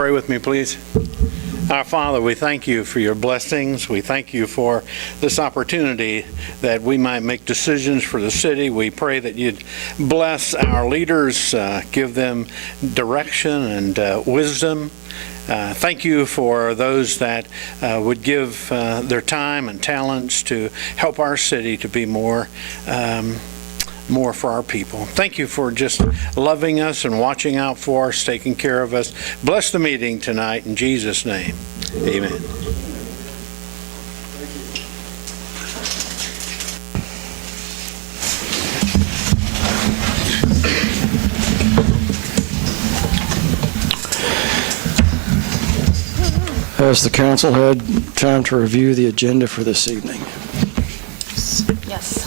Pray with me, please. Our Father, we thank you for your blessings. We thank you for this opportunity that we might make decisions for the city. We pray that you'd bless our leaders, give them direction and wisdom. Thank you for those that would give their time and talents to help our city to be more for our people. Thank you for just loving us and watching out for us, taking care of us. Bless the meeting tonight in Jesus' name. Amen. Has the council had time to review the agenda for this evening? Yes.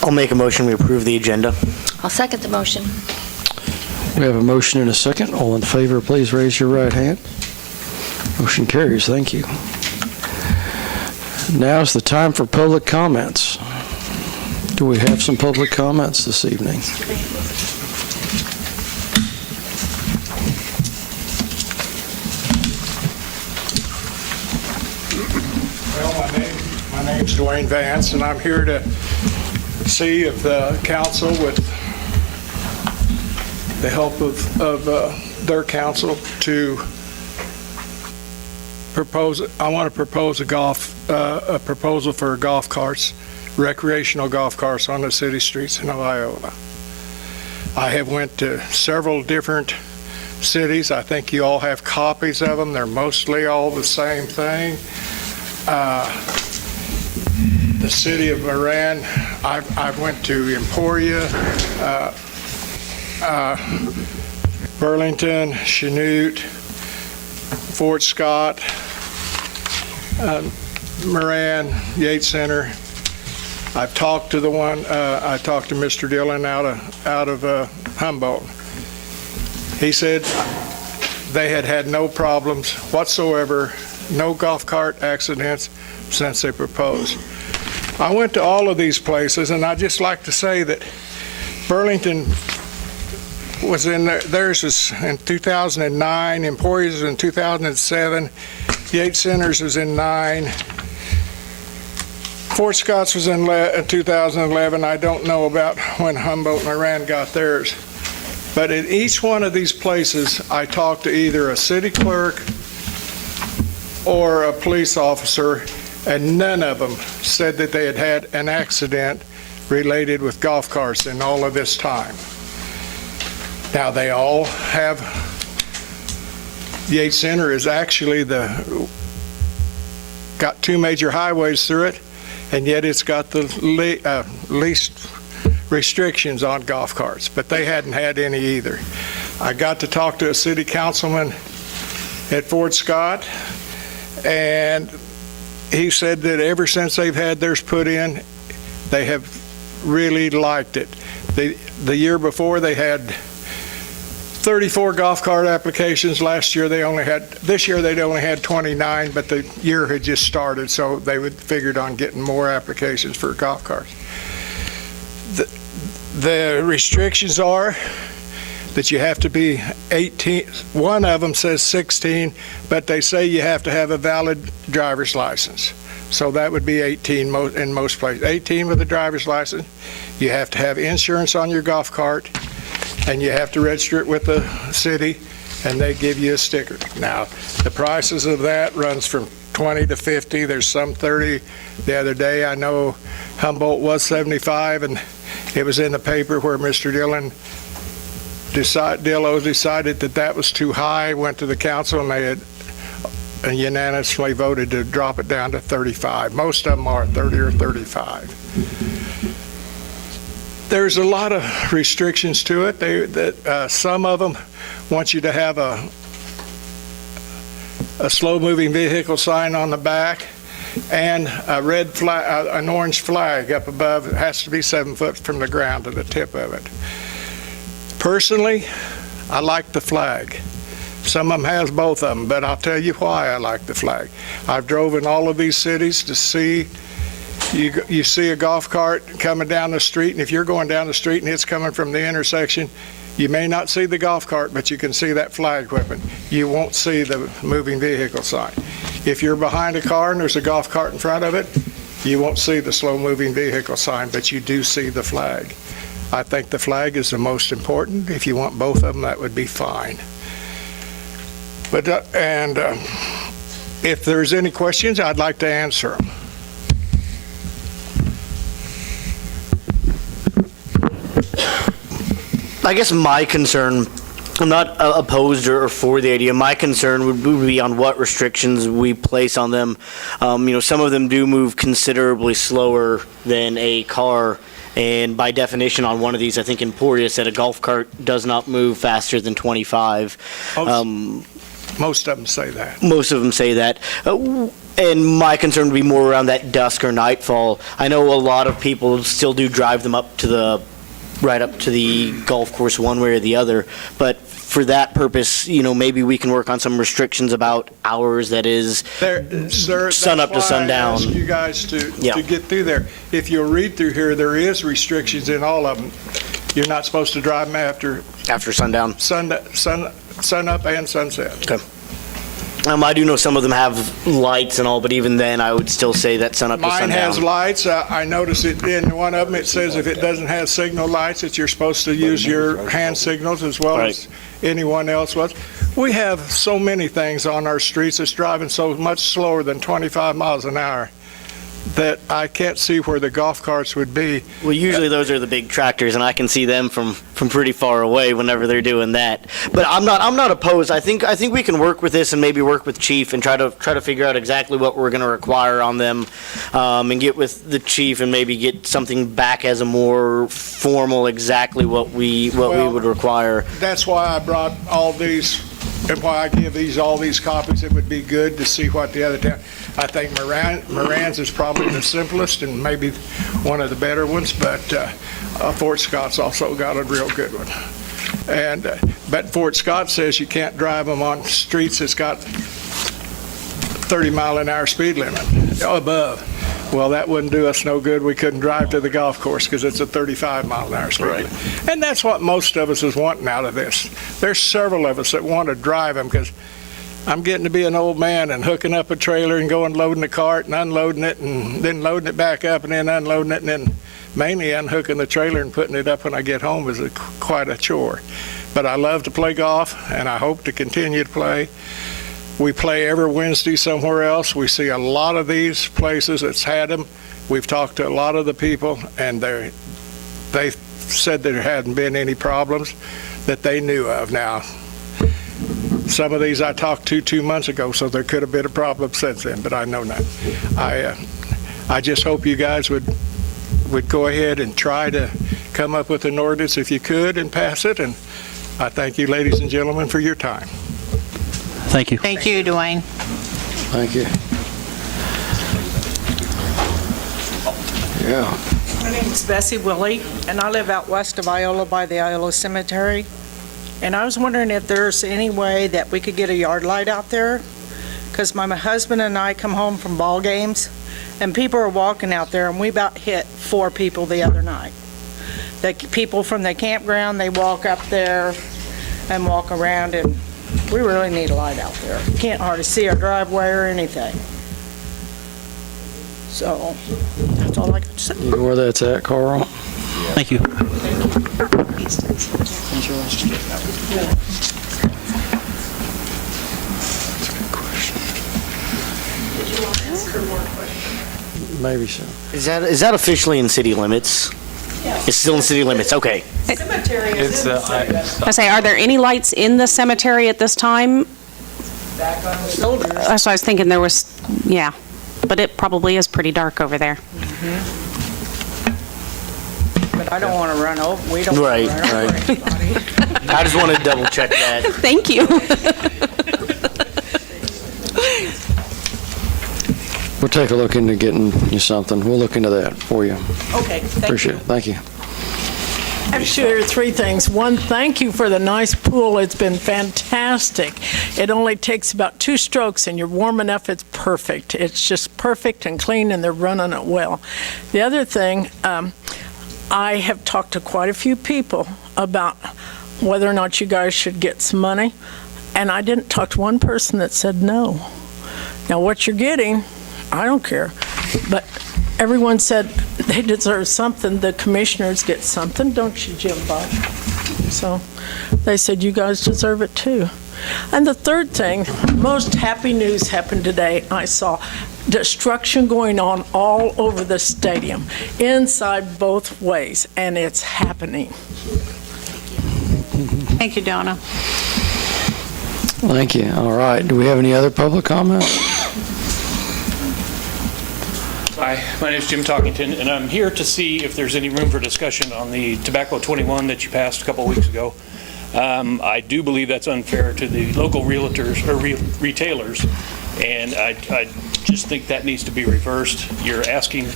I'll make a motion we approve the agenda. I'll second the motion. We have a motion and a second. All in favor, please raise your right hand. Motion carries. Thank you. Now's the time for public comments. Do we have some public comments this evening? Well, my name's Dwayne Vance, and I'm here to see if the council, with the help of their council, to propose. I want to propose a proposal for golf carts, recreational golf carts on the city streets in Iola. I have went to several different cities. I think you all have copies of them. They're mostly all the same thing. The city of Moran, I went to Emporia, Burlington, Chanute, Fort Scott, Moran, Yates Center. I've talked to I talked to Mr. Dillon out of Humboldt. He said they had no problems whatsoever, no golf cart accidents since they proposed. I went to all of these places, and I'd just like to say that Burlington was in there. Theirs was in 2009. Emporia's was in 2007. Yates Centers was in 9. Fort Scott's was in 2011. I don't know about when Humboldt and Moran got theirs. But at each one of these places, I talked to either a city clerk or a police officer, and none of them said that they had had an accident related with golf carts in all of this time. Now, they all have, Yates Center is actually got 2 major highways through it, and yet it's got the least restrictions on golf carts, but they hadn't had any either. I got to talk to a city councilman at Fort Scott, and he said that ever since they've had theirs put in, they have really liked it. The year before, they had 34 golf cart applications. This year they'd only had 29, but the year had just started, so they figured on getting more applications for golf carts. The restrictions are that you have to be 18. One of them says 16, but they say you have to have a valid driver's license. So that would be 18 in most places. 18 with a driver's license. You have to have insurance on your golf cart, and you have to register it with the city, and they give you a sticker. Now, the prices of that runs from 20 to 50. There's some 30. The other day, I know Humboldt was 75, and it was in the paper where Mr. Dillo decided that was too high, went to the council, and they had unanimously voted to drop it down to 35. Most of them are 30 or 35. There's a lot of restrictions to it. Some of them want you to have a slow-moving vehicle sign on the back and a red flag, an orange flag up above. It has to be 7 foot from the ground to the tip of it. Personally, I like the flag. Some of them has both of them, but I'll tell you why I like the flag. I've drove in all of these cities to see You see a golf cart coming down the street, and if you're going down the street and it's coming from the intersection, you may not see the golf cart, but you can see that flag whipping. You won't see the moving vehicle sign. If you're behind a car and there's a golf cart in front of it, you won't see the slow-moving vehicle sign, but you do see the flag. I think the flag is the most important. If you want both of them, that would be fine. But, if there's any questions, I'd like to answer them. I guess my concern, I'm not opposed or for the idea. My concern would be on what restrictions we place on them. Some of them do move considerably slower than a car. And by definition, on one of these, I think in Portia said a golf cart does not move faster than 25. Most of them say that. Most of them say that. And my concern would be more around that dusk or nightfall. I know a lot of people still do drive them right up to the golf course one way or the other. But for that purpose, maybe we can work on some restrictions about hours, that is, Sir, sun up to sundown. That's why I asked you guys to get through there. If you'll read through here, there is restrictions in all of them. You're not supposed to drive them after sundown. sun up and sunset. Okay. I do know some of them have lights and all, but even then, I would still say that sun up to Mine sundown. has lights. I noticed it in one of them. It says if it doesn't have signal lights, that you're supposed to use your hand signals as well as anyone else was. We have so many things on our streets that's driving so much slower than 25 miles an hour that I can't see where the golf carts would be. Well, usually those are the big tractors, and I can see them from pretty far away whenever they're doing that. But I'm not opposed. I think we can work with this and maybe work with Chief and try to figure out exactly what we're going to require on them, and get with the Chief and maybe get something back as a more formal exactly what we would require. That's why I brought all these, and why I give all these copies. It would be good to see what the other town. I think Moran's is probably the simplest and maybe one of the better ones, but Fort Scott's also got a real good one. But Fort Scott says you can't drive them on streets that's got 30-mile-an-hour speed limit above. Well, that wouldn't do us no good. We couldn't drive to the golf course because it's a 35-mile-an-hour speed limit. And that's what most of us is wanting out of this. There's several of us that want to drive them because I'm getting to be an old man, and hooking up a trailer and going loading the cart and unloading it and then loading it back up and then unloading it and then mainly unhooking the trailer and putting it up when I get home is quite a chore. But I love to play golf, and I hope to continue to play. We play every Wednesday somewhere else. We see a lot of these places that's had them. We've talked to a lot of the people, and they said there hadn't been any problems that they knew of. Now, some of these I talked to 2 months ago, so there could have been a problem since then, but I know not. I just hope you guys would go ahead and try to come up with an ordinance if you could and pass it, and I thank you, ladies and gentlemen, for your time. Thank you. Thank you, Dwayne. Thank you. Yeah. My name's Bessie Willie, and I live out west of Iola by the Iola Cemetery. And I was wondering if there's any way that we could get a yard light out there, because my husband and I come home from ball games, and people are walking out there, and we about hit 4 people the other night. The people from the campground, they walk up there and walk around, and we really need a light out there. Can't hardly see our driveway or anything. So, that's all I got to say. You know where that's at, Carl? Thank you. Maybe so. Is that officially in city limits? It's still in city limits. Okay. Cemetery is in the cemetery. I say, are there any lights in the cemetery at this time? Back on the soldiers. That's what I was thinking there was, yeah. But it probably is pretty dark over there. But I don't want to run over, we don't want Right, to run over right. anybody. I just want to double check that. Thank you. We'll take a look into getting you something. We'll look into that for you. Okay, thank you. Appreciate it. Thank you. I have two or three things. One, thank you for the nice pool. It's been fantastic. It only takes about 2 strokes and you're warm enough. It's perfect. It's just perfect and clean, and they're running it well. The other thing, I have talked to quite a few people about whether or not you guys should get some money, and I didn't talk to one person that said no. Now, what you're getting, I don't care, but everyone said they deserve something. The commissioners get something, don't you, Jim Bob? So they said you guys deserve it too. And the third thing, most happy news happened today. I saw destruction going on all over the stadium, inside both ways, and it's happening. Thank you, Donna. Thank you. All right. Do we have any other public comment? Hi, my name is Jim Talkington, and I'm here to see if there's any room for discussion on the Tobacco 21 that you passed a couple of weeks ago. I do believe that's unfair to the local realtors or retailers, and I just think that needs to be reversed. You're asking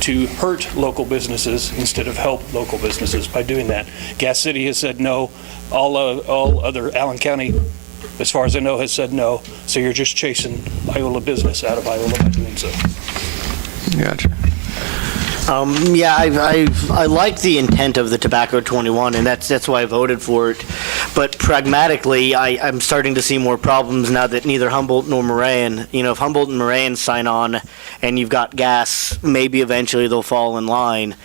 to hurt local businesses instead of help local businesses by doing that. Gas City has said no. All other Allen County, as far as I know, has said no. So you're just chasing Iola business out of Iola by doing so. Gotcha. Yeah, I like the intent of the Tobacco 21, and that's why I voted for it. But pragmatically, I'm starting to see more problems now that neither Humboldt nor Moraine, if Humboldt and Moraine sign on and you've got gas, maybe eventually they'll fall in line.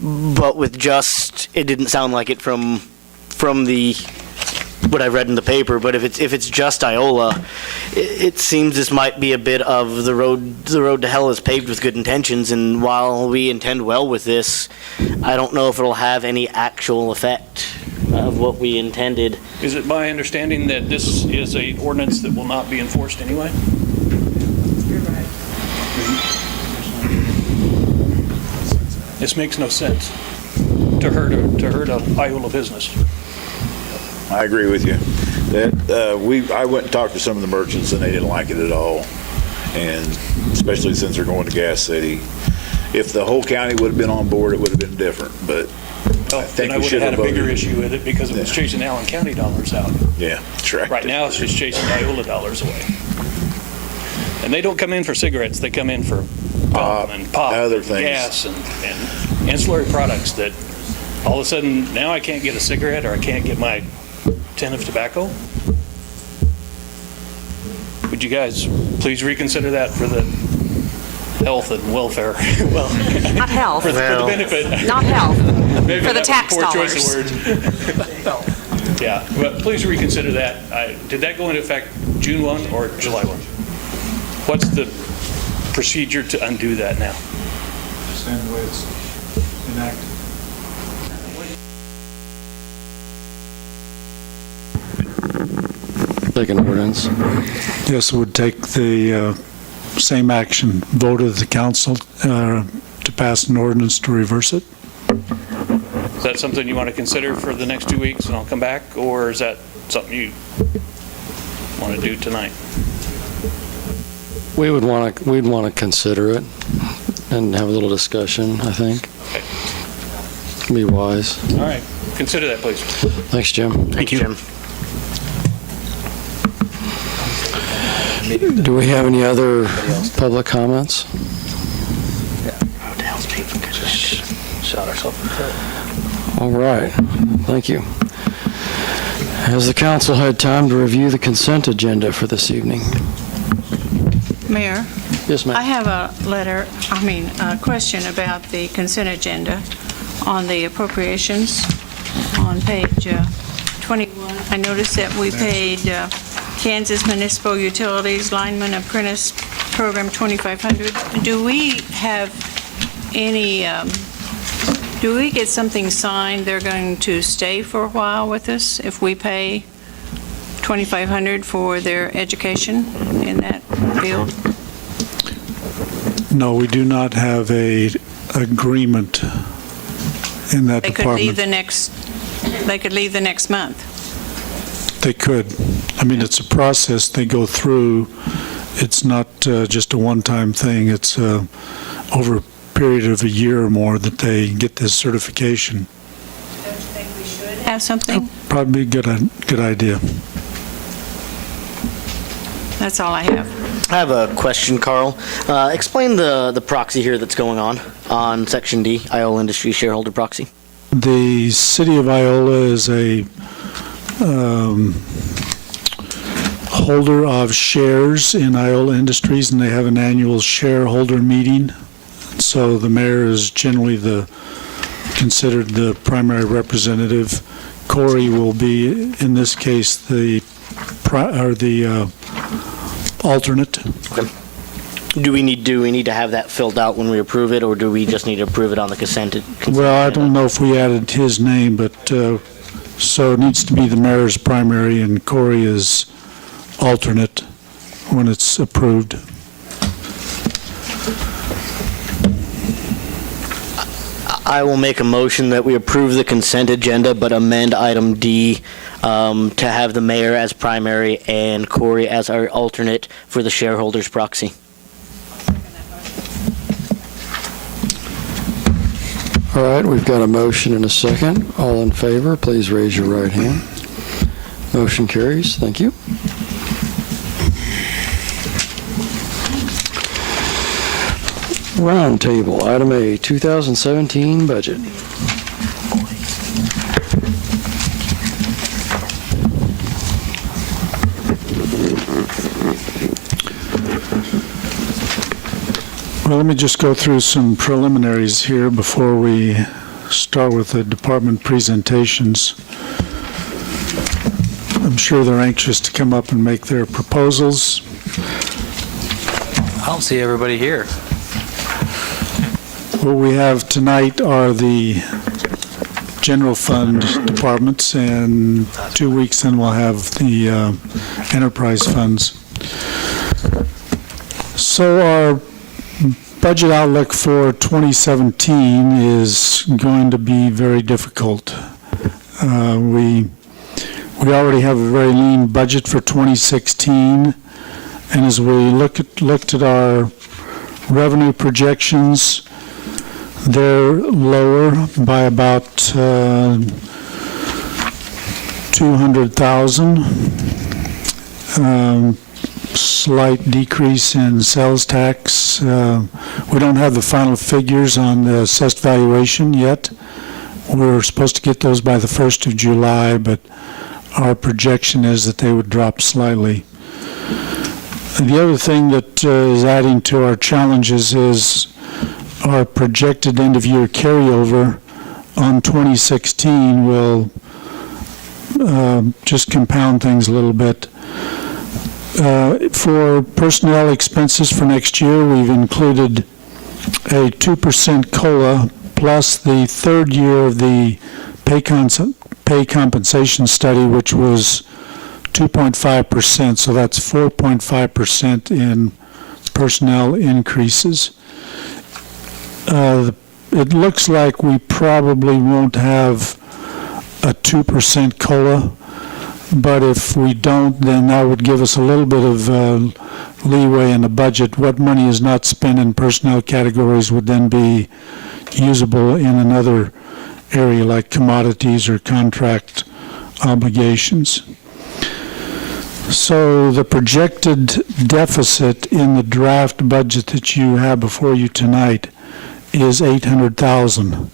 But with it didn't sound like it from the what I read in the paper, but if it's just Iola, it seems this might be a bit of the road to hell is paved with good intentions, and while we intend well with this, I don't know if it'll have any actual effect of what we intended. Is it my understanding that this is an ordinance that will not be enforced anyway? This makes no sense to hurt a Iola business. I agree with you. I went and talked to some of the merchants, and they didn't like it at all, and especially since they're going to Gas City. If the whole county would have been on board, it would have been different, but I think then I we would should have have had a bigger voted. issue with it because it was chasing Allen County dollars out. Yeah, that's right. Right now, it's just chasing Iola dollars away. And they don't come in for cigarettes, they come in for gum and pop, other and things. gas, and ancillary products that all of a sudden, now I can't get a cigarette or I can't get my tin of tobacco. Would you guys please reconsider that for the health and welfare? Well, Not health. for the benefit. Not health. Maybe For the that was a tax poor choice dollars. of words. Yeah, but please reconsider that. Did that go into effect June 1 or July 1? What's the procedure to undo that now? Stand the way it's enacted. Take an ordinance. Yes, it would take the same action, vote of the council to pass an ordinance to reverse it. Is that something you want to consider for the next 2 weeks and I'll come back? Or is that something you want to do tonight? We'd want to consider it and have a little discussion, I think. Okay. Be wise. All right. Consider that, please. Thanks, Jim. Thank you, Jim. Do we have any other public comments? Shot ourselves in the foot. All right. Thank you. Has the council had time to review the consent agenda for this evening? Mayor, Yes, ma'am. I have a question about the consent agenda on the appropriations on page 21. I noticed that we paid Kansas Municipal Utilities Lineman Apprentice Program $2,500. Do we have any, do we get something signed they're going to stay for a while with us if we pay $2,500 for their education in that field? No, we do not have a agreement in that They could leave department. they could leave the next month. They could. I mean, it's a process they go through. It's not just a one-time thing. It's over a period of a year or more that they get this certification. have something? Probably a good idea. That's all I have. I have a question, Carl. Explain the proxy here that's going on Section D, Iola Industries shareholder proxy. The city of Iola is a holder of shares in Iola Industries, and they have an annual shareholder meeting. So the mayor is generally considered the primary representative. Corey will be, in this case, the alternate. Okay. Do we need to have that filled out when we approve it, or do we just need to approve it on the consent? Well, I don't know if we added his name, but so it needs to be the mayor's primary, and Corey is alternate when it's approved. I will make a motion that we approve the consent agenda, but amend item D to have the mayor as primary and Corey as our alternate for the shareholders proxy. All right, we've got a motion and a second. All in favor, please raise your right hand. Motion carries. Thank you. Roundtable, item A, 2017 budget. Well, let me just go through some preliminaries here before we start with the department presentations. I'm sure they're anxious to come up and make their proposals. I don't see everybody here. What we have tonight are the general fund departments, and 2 weeks then we'll have the enterprise funds. So our budget outlook for 2017 is going to be very difficult. We already have a very lean budget for 2016, and as we looked at our revenue projections, they're lower by about 200,000. Slight decrease in sales tax. We don't have the final figures on the assessed valuation yet. We're supposed to get those by the 1st of July, but our projection is that they would drop slightly. The other thing that is adding to our challenges is our projected end-of-year carryover on 2016 will just compound things a little bit. For personnel expenses for next year, we've included a 2% COLA plus the third year of the pay compensation study, which was 2.5%, so that's 4.5% in personnel increases. It looks like we probably won't have a 2% COLA, but if we don't, then that would give us a little bit of leeway in the budget. What money is not spent in personnel categories would then be usable in another area like commodities or contract obligations. So the projected deficit in the draft budget that you have before you tonight is $800,000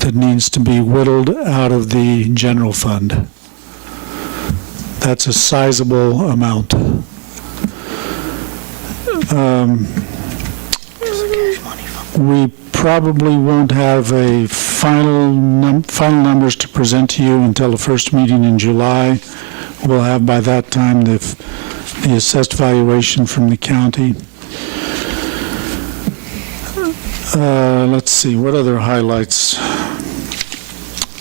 that needs to be whittled out of the general fund. That's a sizable amount. We probably won't have a final numbers to present to you until the first meeting in July. We'll have by that time the assessed valuation from the county. Let's see, what other highlights?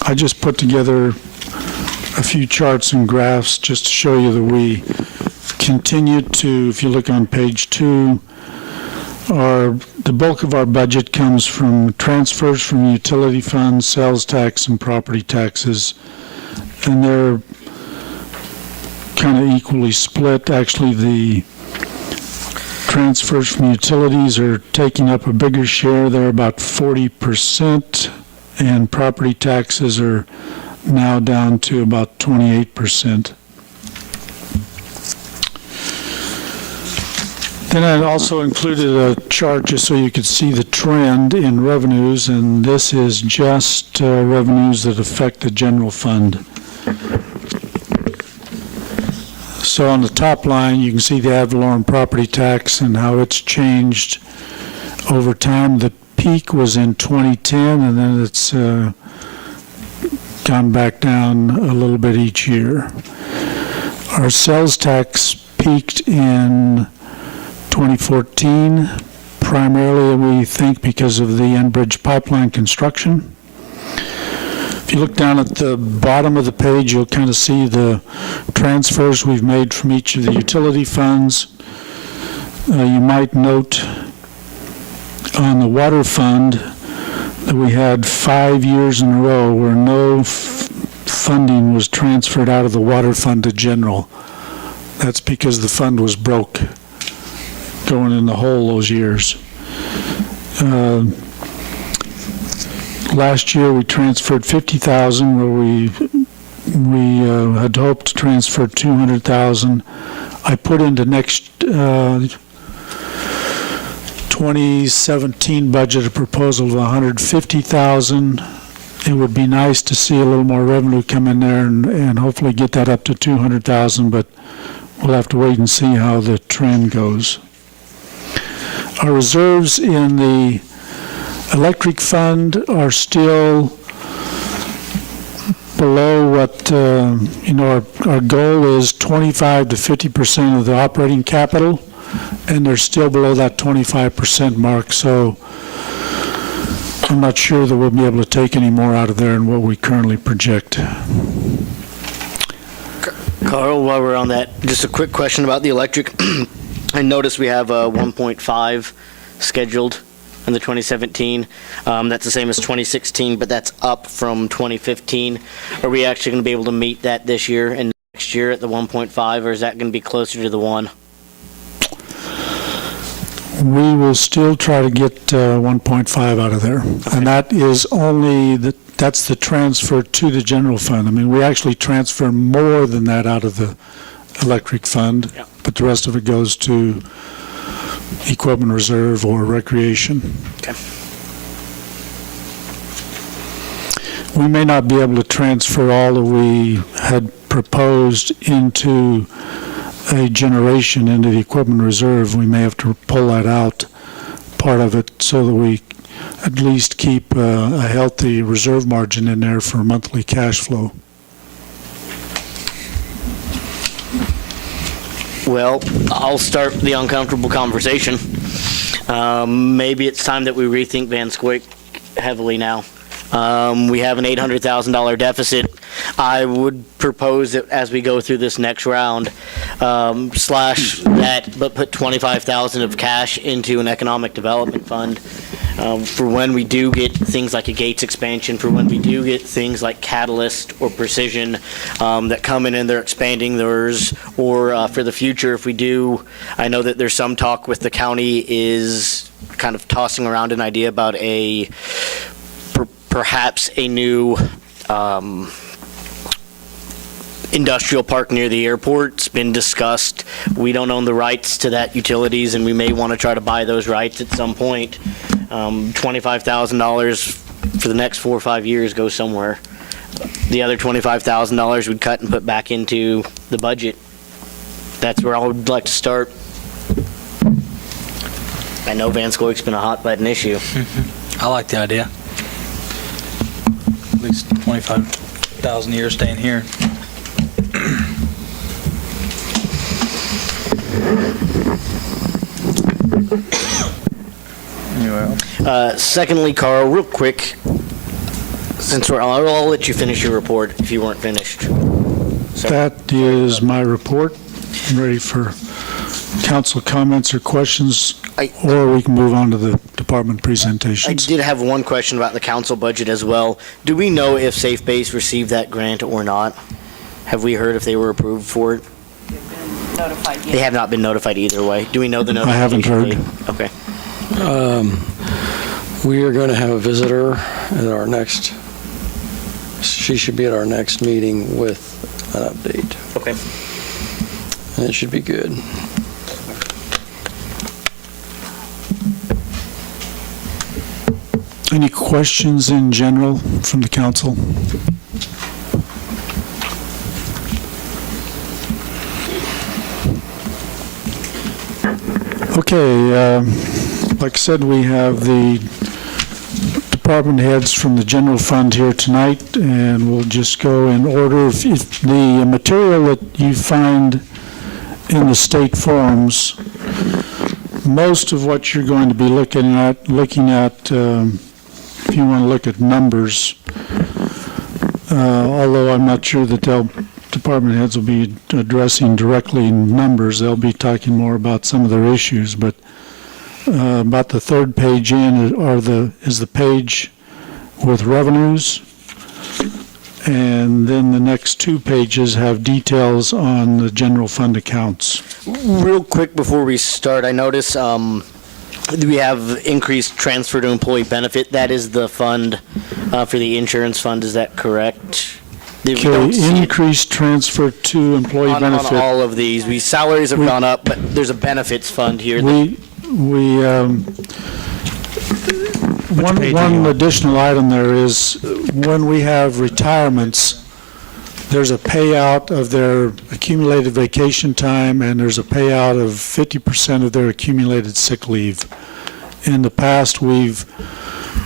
I just put together a few charts and graphs just to show you that we continue to, if you look on page 2, the bulk of our budget comes from transfers from utility funds, sales tax, and property taxes, and they're kind of equally split. Actually, the transfers from utilities are taking up a bigger share. They're about 40%, and property taxes are now down to about 28%. Then I also included a chart just so you could see the trend in revenues, and this is just revenues that affect the general fund. So on the top line, you can see the ad valorem property tax and how it's changed over time. The peak was in 2010, and then it's gone back down a little bit each year. Our sales tax peaked in 2014, primarily we think because of the Enbridge pipeline construction. If you look down at the bottom of the page, you'll kind of see the transfers we've made from each of the utility funds. You might note on the water fund that we had 5 years in a row where no funding was transferred out of the water fund to general. That's because the fund was broke going in the hole those years. Last year we transferred $50,000 where we had hoped to transfer $200,000. I put into next 2017 budget a proposal of $150,000. It would be nice to see a little more revenue come in there and hopefully get that up to $200,000, but we'll have to wait and see how the trend goes. Our reserves in the electric fund are still below what, our goal is 25 to 50% of the operating capital, and they're still below that 25% mark, so I'm not sure that we'll be able to take any more out of there than what we currently project. Carl, while we're on that, just a quick question about the electric. I noticed we have a 1.5 scheduled in the 2017. That's the same as 2016, but that's up from 2015. Are we actually going to be able to meet that this year and next year at the 1.5, or is that going to be closer to the 1? We will still try to get 1.5 out of there, and that is only that's the transfer to the general fund. I mean, we actually transfer more than that out of the electric fund, yeah, but the rest of it goes to equipment reserve or recreation. Okay. We may not be able to transfer all that we had proposed into a generation into the equipment reserve. We may have to pull that out, part of it, so that we at least keep a healthy reserve margin in there for monthly cash flow. Well, I'll start the uncomfortable conversation. Maybe it's time that we rethink Van Squik heavily now. We have an $800,000 deficit. I would propose that as we go through this next round, slash that, but put $25,000 of cash into an economic development fund for when we do get things like a Gates expansion, for when we do get things like Catalyst or Precision that come in and they're expanding theirs, or for the future if we do. I know that there's some talk with the county is kind of tossing around an idea about perhaps a new industrial park near the airport. It's been discussed. We don't own the rights to that utilities, and we may want to try to buy those rights at some point. $25,000 for the next 4 or 5 years goes somewhere. The other $25,000 we'd cut and put back into the budget. That's where I would like to start. I know Van Scoik's been a hot button issue. I like the idea. At least 25,000 a year staying here. Secondly, Carl, real quick, since I'll let you finish your report if you weren't finished. So, That is my report. I'm ready for council comments or questions, or we can move on to the department I presentations. did have one question about the council budget as well. Do we know if Safe Base received that grant or not? Have we heard if they were approved for it? Notified They have not been notified either way. Do we know the I notification? haven't heard. date? Okay. We are going to have a visitor at our next she should be at our next meeting with an update. Okay. And it should be good. Any questions in general from the council? Okay, like I said, we have the department heads from the general fund here tonight, and we'll just go in order. If the material that you find in the state forms, most of what you're going to be looking at, if you want to look at numbers, although I'm not sure that department heads will be addressing directly numbers, they'll be talking more about some of their issues, but about the third page in is the page with revenues, and then the next two pages have details on the general fund accounts. Real quick before we start, I notice we have increased transfer to employee benefit. That is the fund for the insurance fund. Is that correct? We don't see it Increased transfer to employee benefit. on all of these. Salaries have gone up, but there's a benefits fund here. One additional item there is when we have retirements, there's a payout of their accumulated vacation time, and there's a payout of 50% of their accumulated sick leave. In the past, we've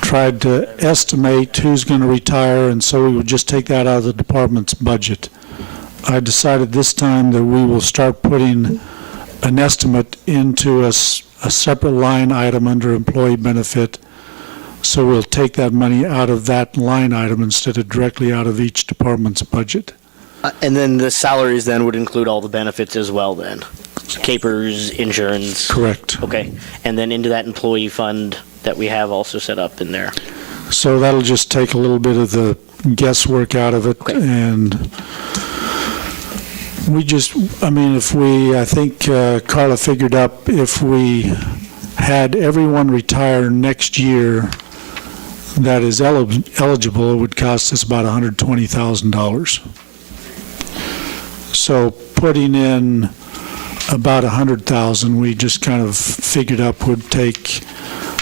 tried to estimate who's going to retire, and so we would just take that out of the department's budget. I decided this time that we will start putting an estimate into a separate line item under employee benefit, so we'll take that money out of that line item instead of directly out of each department's budget. And then the salaries then would include all the benefits as well then? Capers, insurance? Correct. Okay. And then into that employee fund that we have also set up in there? So that'll just take a little bit of the guesswork out of it. Okay. And I think Carla figured up if we had everyone retire next year that is eligible, it would cost us about $120,000. So putting in about $100,000, we just kind of figured up would take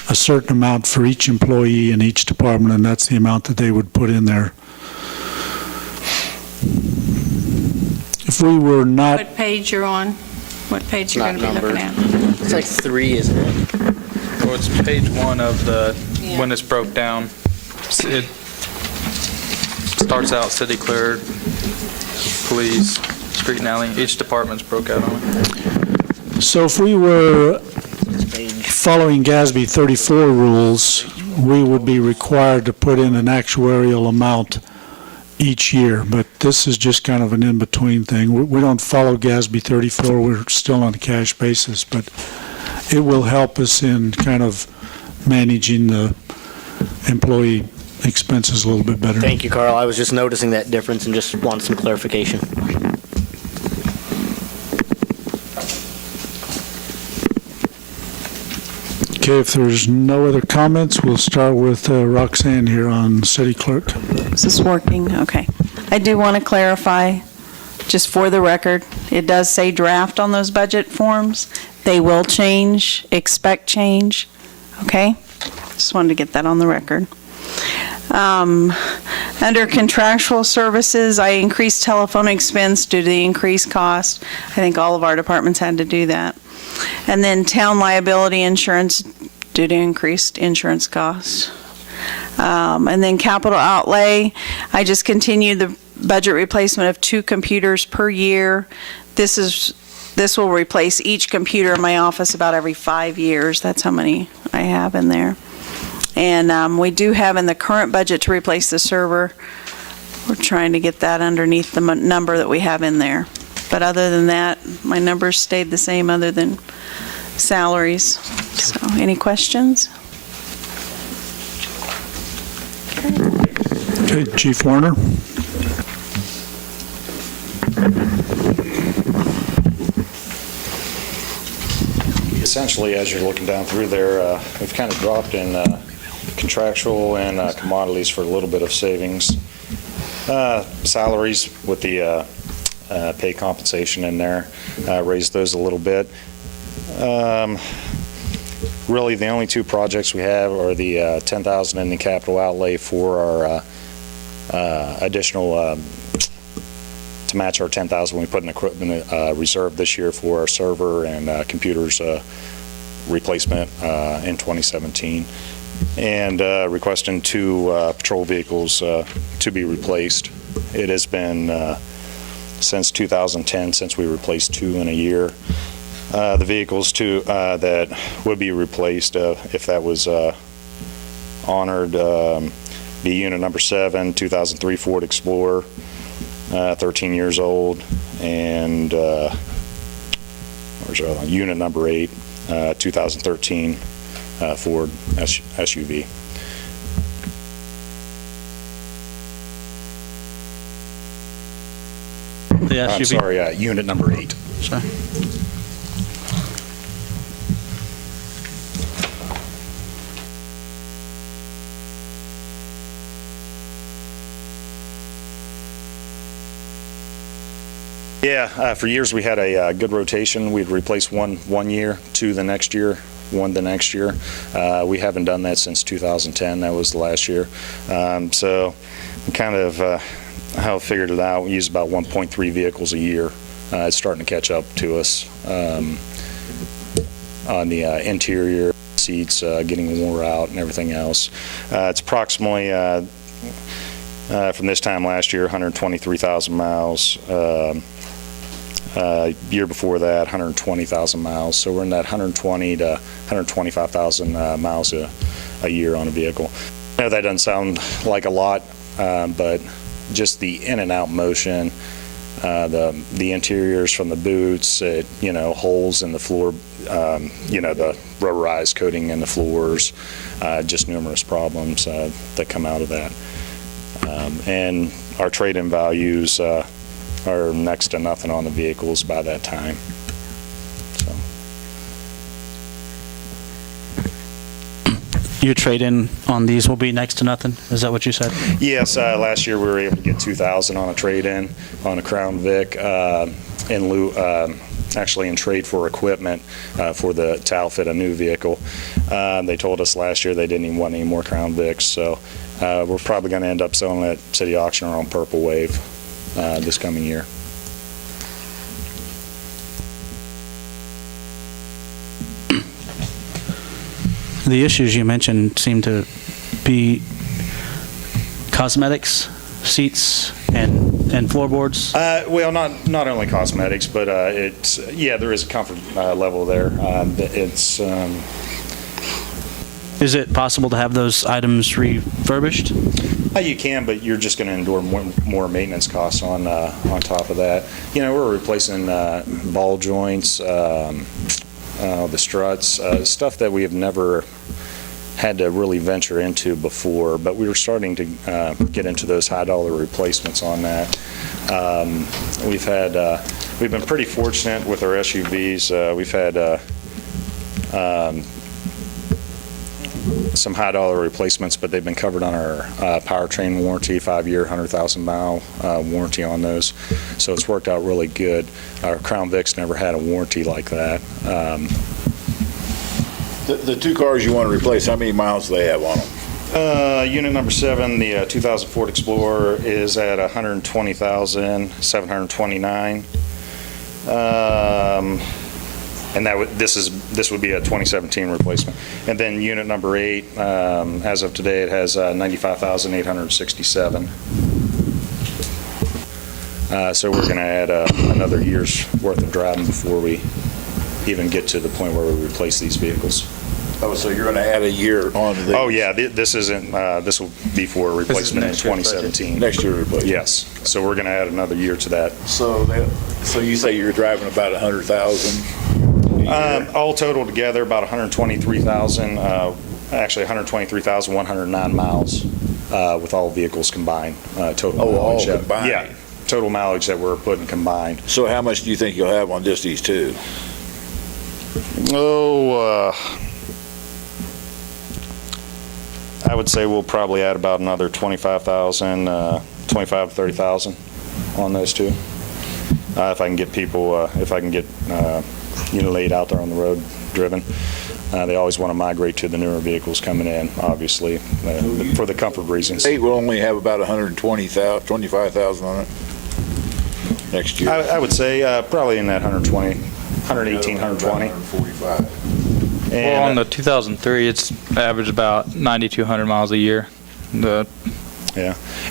a certain amount for each employee in each department, and that's the amount that they would put in there. If we were not, What page you're on? What page you're Not going to be looking numbered. at? It's like 3, isn't it? Well, it's page 1 of the, Yeah. when it's broke down. It starts out city clerk, police, street and alley. Each department's broke out on it. so if we were Page. following GASB 34 rules, we would be required to put in an actuarial amount each year, but this is just kind of an in-between thing. We don't follow GASB 34, we're still on a cash basis, but it will help us in kind of managing the employee expenses a little bit better. Thank you, Carl. I was just noticing that difference and just want some clarification. Okay, if there's no other comments, we'll start with Roxanne here on city clerk. Is this working? Okay. I do want to clarify, just for the record, it does say draft on those budget forms. They will change, expect change, okay? Just wanted to get that on the record. Under contractual services, I increased telephone expense due to the increased cost. I think all of our departments had to do that. And then town liability insurance due to increased insurance costs. And then capital outlay, I just continued the budget replacement of 2 computers per year. This will replace each computer in my office about every 5 years. That's how many I have in there. And we do have in the current budget to replace the server. We're trying to get that underneath the number that we have in there. But other than that, my numbers stayed the same other than salaries. So, any questions? Okay, Chief Warner? Essentially, as you're looking down through there, we've kind of dropped in contractual and commodities for a little bit of savings. Salaries with the pay compensation in there, raised those a little bit. Really, the only two projects we have are the $10,000 in the capital outlay for our additional to match our $10,000 we put in equipment reserve this year for our server and computers replacement in 2017, and requesting two patrol vehicles to be replaced. It has been since 2010 since we replaced two in a year. The vehicles that would be replaced if that was honored, be unit number 7, 2003 Ford Explorer, 13 years old, and unit number 8, 2013 Ford SUV. The SUV? I'm sorry, unit number 8. Sorry. Yeah, for years we had a good rotation. We'd replace one year, two the next year, one the next year. We haven't done that since 2010. That was the last year. So kind of how I figured it out, we use about 1.3 vehicles a year. It's starting to catch up to us on the interior seats, getting wore out and everything else. It's approximately, from this time last year, 123,000 miles. Year before that, 120,000 miles. So we're in that 120 to 125,000 miles a year on a vehicle. I know that doesn't sound like a lot, but just the in and out motion, the interiors from the boots, holes in the floor, the rubberized coating in the floors, just numerous problems that come out of that. And our trade-in values are next to nothing on the vehicles by that time. So. Your trade-in on these will be next to nothing? Is that what you said? Yes, last year we were able to get $2,000 on a trade-in on a Crown Vic in lieu, actually in trade for equipment to outfit a new vehicle. They told us last year they didn't even want any more Crown Vics, so we're probably going to end up selling at city auction or on Purple Wave this coming year. The issues you mentioned seem to be cosmetics, seats, and floorboards. Well, not only cosmetics, but there is a comfort level there. Is it possible to have those items refurbished? You can, but you're just going to endure more maintenance costs on top of that. We're replacing ball joints, the struts, stuff that we have never had to really venture into before, but we were starting to get into those high dollar replacements on that. We've been pretty fortunate with our SUVs. We've had some high dollar replacements, but they've been covered on our powertrain warranty, 5-year, 100,000 mile warranty on those. So it's worked out really good. Our Crown Vics never had a warranty like that. The two cars you want to replace, how many miles do they have on them? Unit number 7, the 2000 Ford Explorer, is at 120,729. And this would be a 2017 replacement. And then unit number 8, as of today, it has 95,867. So we're going to add another year's worth of driving before we even get to the point where we replace these vehicles. Oh, so you're going to add a year on the... Oh, yeah, this isn't, this will be for replacement in 2017. Next year replacement. Yes, so we're going to add another year to that. So you say you're driving about 100,000? All total together, about 123,000, actually 123,109 miles with all vehicles combined. Total mileage. All combined? Yeah, total mileage that we're putting combined. So how much do you think you'll have on just these two? I would say we'll probably add about another 25,000 25, 30,000 on those two. If I can get people, if I can get laid out there on the road driven. They always want to migrate to the newer vehicles coming in, obviously, for the comfort reasons. State will only have about 125,000 on it next year. I would say probably in that 120, 118, 120. 145. Well, on the 2003, it's averaged about 9,200 miles a year. Yeah,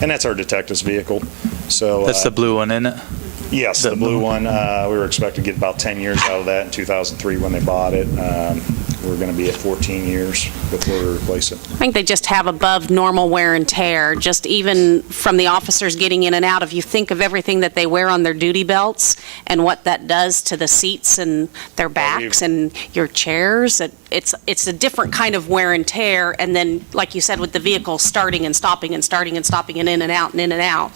and that's our detective's vehicle. So That's the blue one, isn't it? Yes, the blue one. We were expected to get about 10 years out of that in 2003 when they bought it. We're going to be at 14 years before we replace it. I think they just have above normal wear and tear, just even from the officers getting in and out. If you think of everything that they wear on their duty belts and what that does to the seats and their backs and your chairs, it's a different kind of wear and tear. And then, like you said, with the vehicle starting and stopping and starting and stopping and in and out and in and out.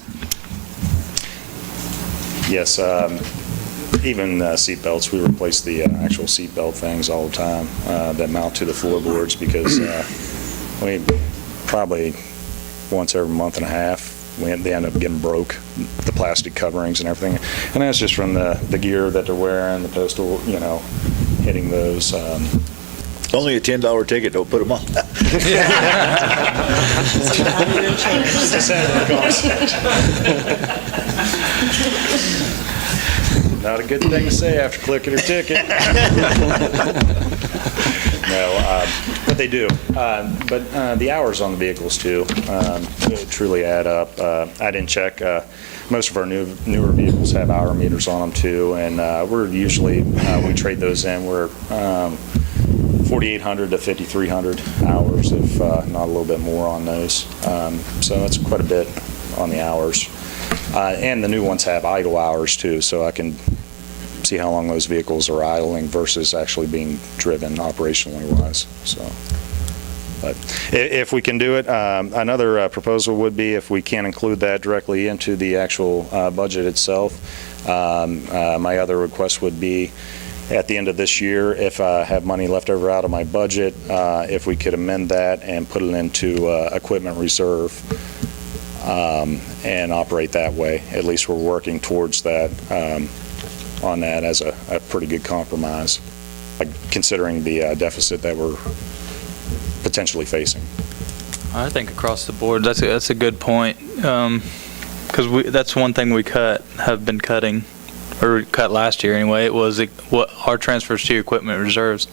Yes, even seat belts. We replace the actual seat belt things all the time that mount to the floorboards because we probably once every month and a half they end up getting broke, the plastic coverings and everything. And that's just from the gear that they're wearing, the postal, hitting those. Only a $10 ticket, don't put them on. Not a good thing to say after clicking your ticket. No, but they do. But the hours on the vehicles too truly add up. I didn't check. Most of our newer vehicles have hour meters on them too, and we're usually we trade those in. We're 4,800 to 5,300 hours, if not a little bit more on those. So that's quite a bit on the hours. And the new ones have idle hours too, so I can see how long those vehicles are idling versus actually being driven operationally wise. So, but if we can do it, another proposal would be if we can include that directly into the actual budget itself. My other request would be at the end of this year, if I have money left over out of my budget, if we could amend that and put it into equipment reserve and operate that way. At least we're working towards that on that as a pretty good compromise, considering the deficit that we're potentially facing. I think across the board, that's a good point, because that's one thing we have been cutting, or cut last year anyway. It was what our transfers to equipment reserves.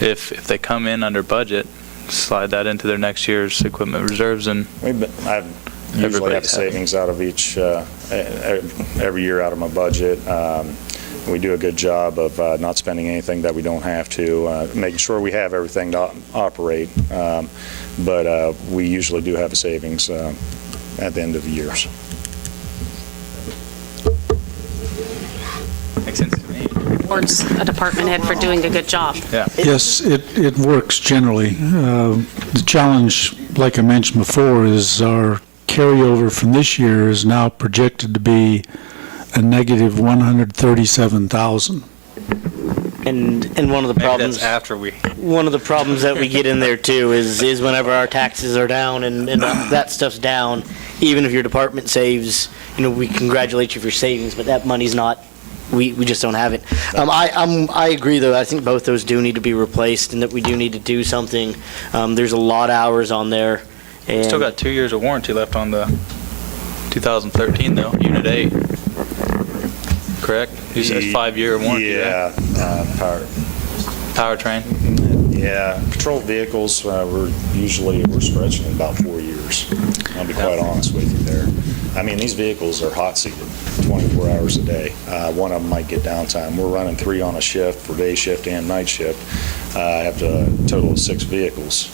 If they come in under budget, slide that into their next year's equipment reserves, and I've usually have savings out of each every year out of my budget. We do a good job of not spending anything that we don't have to, making sure we have everything to operate. But we usually do have a savings at the end of the years. makes sense to me. Towards a department head for doing a good job. Yeah. Yes, it works generally. The challenge, like I mentioned before, is our carryover from this year is now projected to be a negative 137,000. And one of the problems one of the problems that we get in there too is whenever our taxes are down and that stuff's down, even if your department saves, we congratulate you for savings, but that money's not. We just don't have it. I agree though. I think both those do need to be replaced, and that we do need to do something. There's a lot of hours on there. And Still got 2 years of warranty left on the 2013 though, Unit 8. Correct? You said 5-year warranty. Yeah, Powertrain. Yeah, patrol vehicles, we're stretching about 4 years. I'll be quite honest with you there. I mean, these vehicles are hot seated 24 hours a day. One of them might get downtime. We're running 3 on a shift for day shift and night shift. I have a total of 6 vehicles.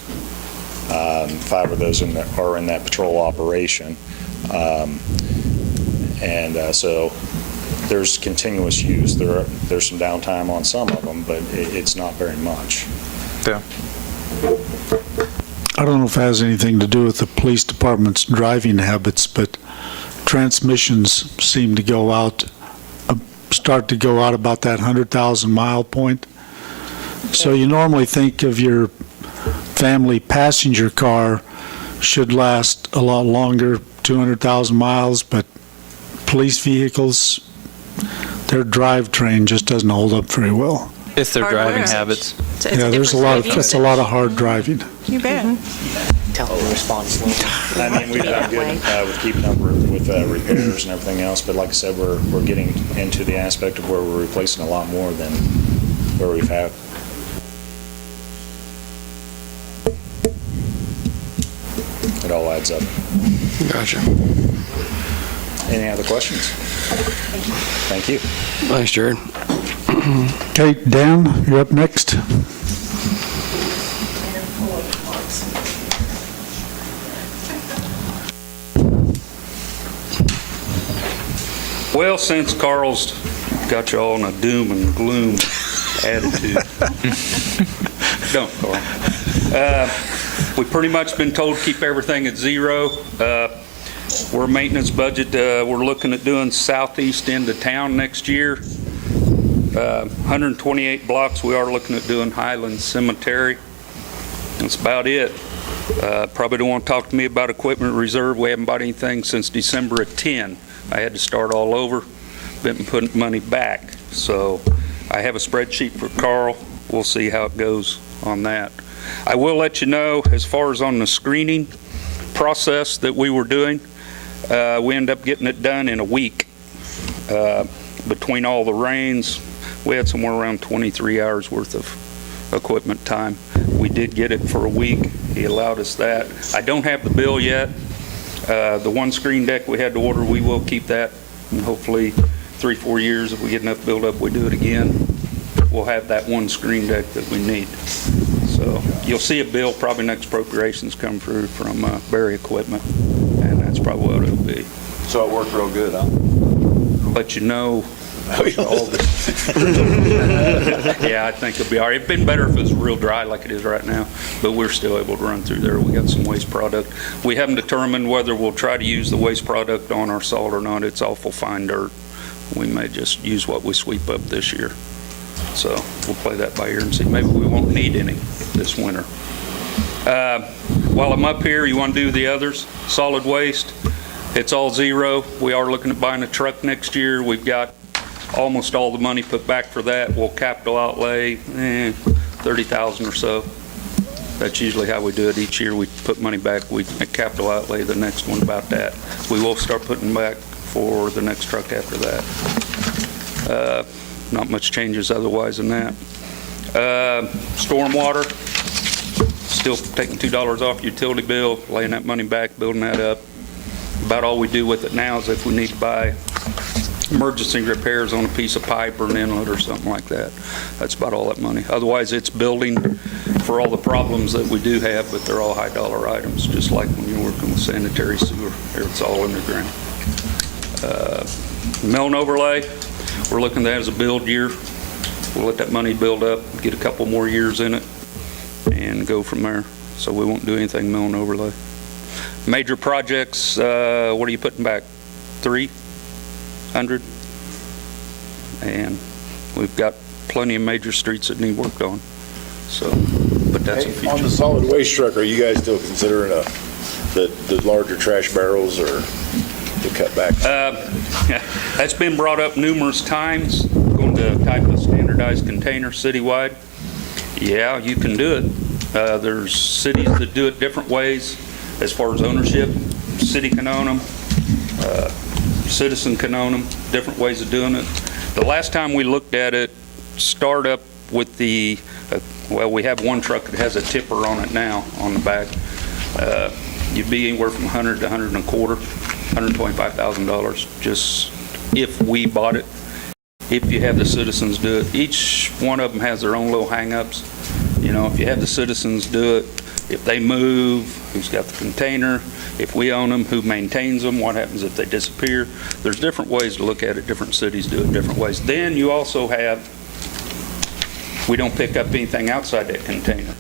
5 of those are in that patrol operation. So there's continuous use. There's some downtime on some of them, but it's not very much. Yeah. I don't know if it has anything to do with the police department's driving habits, but transmissions seem to start to go out about that 100,000 mile point. So you normally think of your family passenger car should last a lot longer, 200,000 miles, but police vehicles, their drivetrain just doesn't hold up very well. It's their Hardware. driving habits. Yeah, it's a lot of hard driving. You bet. Tell them to respond slowly. I mean, we've done good with keeping up with repairs and everything else, but like I said, we're getting into the aspect of where we're replacing a lot more than where we've had. It all adds up. Gotcha. Any other questions? Thank you. Thanks, Jared. Okay, Dan, you're up next. Well, since Carl's got you all in a doom and gloom attitude, don't, Carl. We've pretty much been told to keep everything at zero. We're maintenance budget. We're looking at doing southeast end of town next year. 128 blocks. We are looking at doing Highland Cemetery. That's about it. Probably don't want to talk to me about equipment reserve. We haven't bought anything since December of 10. I had to start all over. Been putting money back. So I have a spreadsheet for Carl. We'll see how it goes on that. I will let you know, as far as on the screening process that we were doing, we ended up getting it done in a week. Between all the rains, we had somewhere around 23 hours worth of equipment time. We did get it for a week. He allowed us that. I don't have the bill yet. The one screen deck we had to order, we will keep that. And hopefully 3-4 years, if we get enough build up, we do it again. We'll have that one screen deck that we need. So you'll see a bill, probably next appropriations come through from Berry Equipment, and that's probably what it'll be. So it worked real good, huh? But you know, all yeah, I think it'll be all right. It'd been better if it was real dry like it is right now, but we're still able to run through there. We got some waste product. We haven't determined whether we'll try to use the waste product on our salt or not. It's awful fine dirt. We may just use what we sweep up this year. So we'll play that by ear and see. Maybe we won't need any this winter. While I'm up here, you want to do the others? Solid waste, it's all zero. We are looking at buying a truck next year. We've got almost all the money put back for that. We'll capital outlay $30,000 or so. That's usually how we do it each year. We put money back, we capital outlay the next one about that. We will start putting back for the next truck after that. Not much changes otherwise than that. Stormwater, still taking $2 off utility bill, laying that money back, building that up. About all we do with it now is if we need to buy emergency repairs on a piece of pipe or an inlet or something like that. That's about all that money. Otherwise, it's building for all the problems that we do have, but they're all high dollar items, just like when you're working with sanitary sewer. It's all underground. Mill and overlay, we're looking at that as a build year. We'll let that money build up, get a couple more years in it, and go from there. So we won't do anything mill and overlay. Major projects, what are you putting back? 300? And we've got plenty of major streets that need work on. So, but that's a future. On the solid waste truck, are you guys still considering the larger trash barrels or to cut back? That's been brought up numerous times, going to type of standardized container citywide. Yeah, you can do it. There's cities that do it different ways as far as ownership. City can own them. Citizen can own them. Different ways of doing it. The last time we looked at it, start up with the, well, we have one truck that has a tipper on it now on the back. You'd be anywhere from $100 to $125,000, $125,000 just if we bought it. If you have the citizens do it, each one of them has their own little hang-ups. You know, if you have the citizens do it, if they move, who's got the container? If we own them, who maintains them? What happens if they disappear? There's different ways to look at it. Different cities do it different ways. Then you also have, we don't pick up anything outside that container.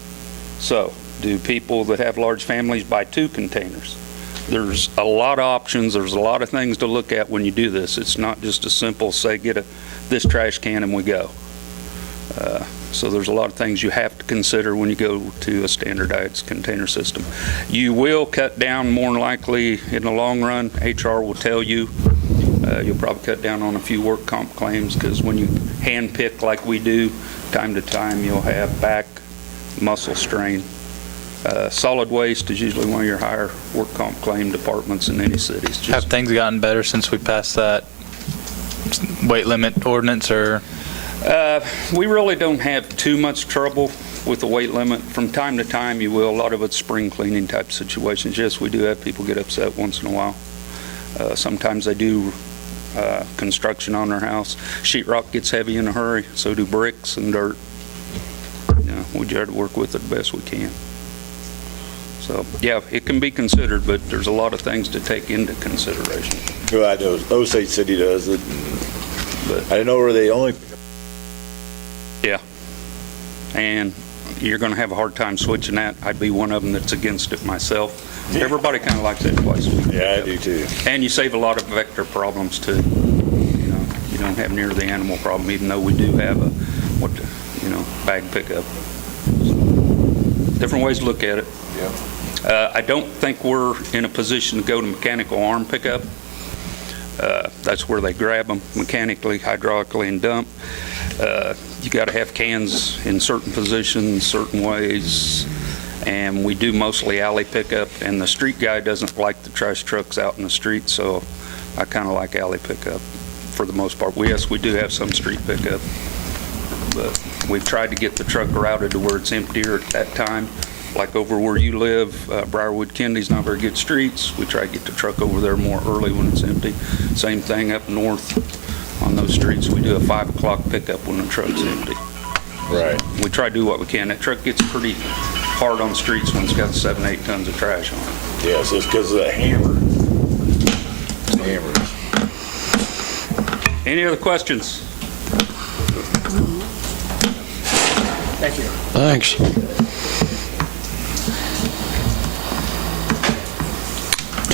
So do people that have large families buy 2 containers? There's a lot of options. There's a lot of things to look at when you do this. It's not just a simple, say, get this trash can and we go. So there's a lot of things you have to consider when you go to a standardized container system. You will cut down more than likely in the long run. HR will tell you. You'll probably cut down on a few work comp claims because when you hand pick like we do, time to time you'll have back muscle strain. Solid waste is usually one of your higher work comp claim departments in any cities. Have things gotten better since we passed that weight limit ordinance, or? We really don't have too much trouble with the weight limit. From time to time you will. A lot of it's spring cleaning type situations. Yes, we do have people get upset once in a while. Sometimes they do construction on their house. Sheetrock gets heavy in a hurry, so do bricks and dirt. We try to work with it the best we can. So, yeah, it can be considered, but there's a lot of things to take into consideration. Well, I know Osage City does it, but I didn't know where they only. Yeah, and you're going to have a hard time switching that. I'd be one of them that's against it myself. Everybody kind of likes that twice a week. Yeah, I do too. And you save a lot of vector problems too. You don't have near the animal problem, even though we do have a bag pickup. So, different ways to look at it. Yeah. I don't think we're in a position to go to mechanical arm pickup. That's where they grab them mechanically, hydraulically, and dump. You got to have cans in certain positions, certain ways, and we do mostly alley pickup, and the street guy doesn't like the trash trucks out in the street, so I kind of like alley pickup for the most part. Yes, we do have some street pickup, but we've tried to get the truck routed to where it's emptier at that time. Like over where you live, Briarwood, Kennedy's not very good streets. We try to get the truck over there more early when it's empty. Same thing up north on those streets. We do a 5 o'clock pickup when the truck's empty. Right. We try to do what we can. That truck gets pretty hard on the streets when it's got 7-8 tons of trash on it. Yeah, so it's because of the hammer. Hammers. Any other questions? Thank you. Thanks.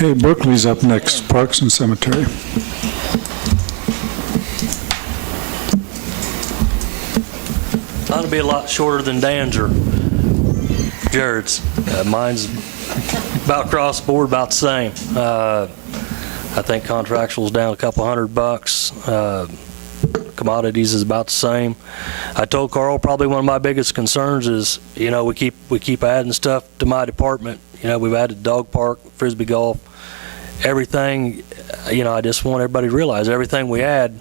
Okay, Berkeley's up next, Parks and Cemetery. Mine will be a lot shorter than Dan's or Jared's. Mine's about across the board, about the same. I think contractual's down a couple $100. Commodities is about the same. I told Carl probably one of my biggest concerns is, we keep adding stuff to my department. We've added dog park, frisbee golf, everything. I just want everybody to realize everything we add,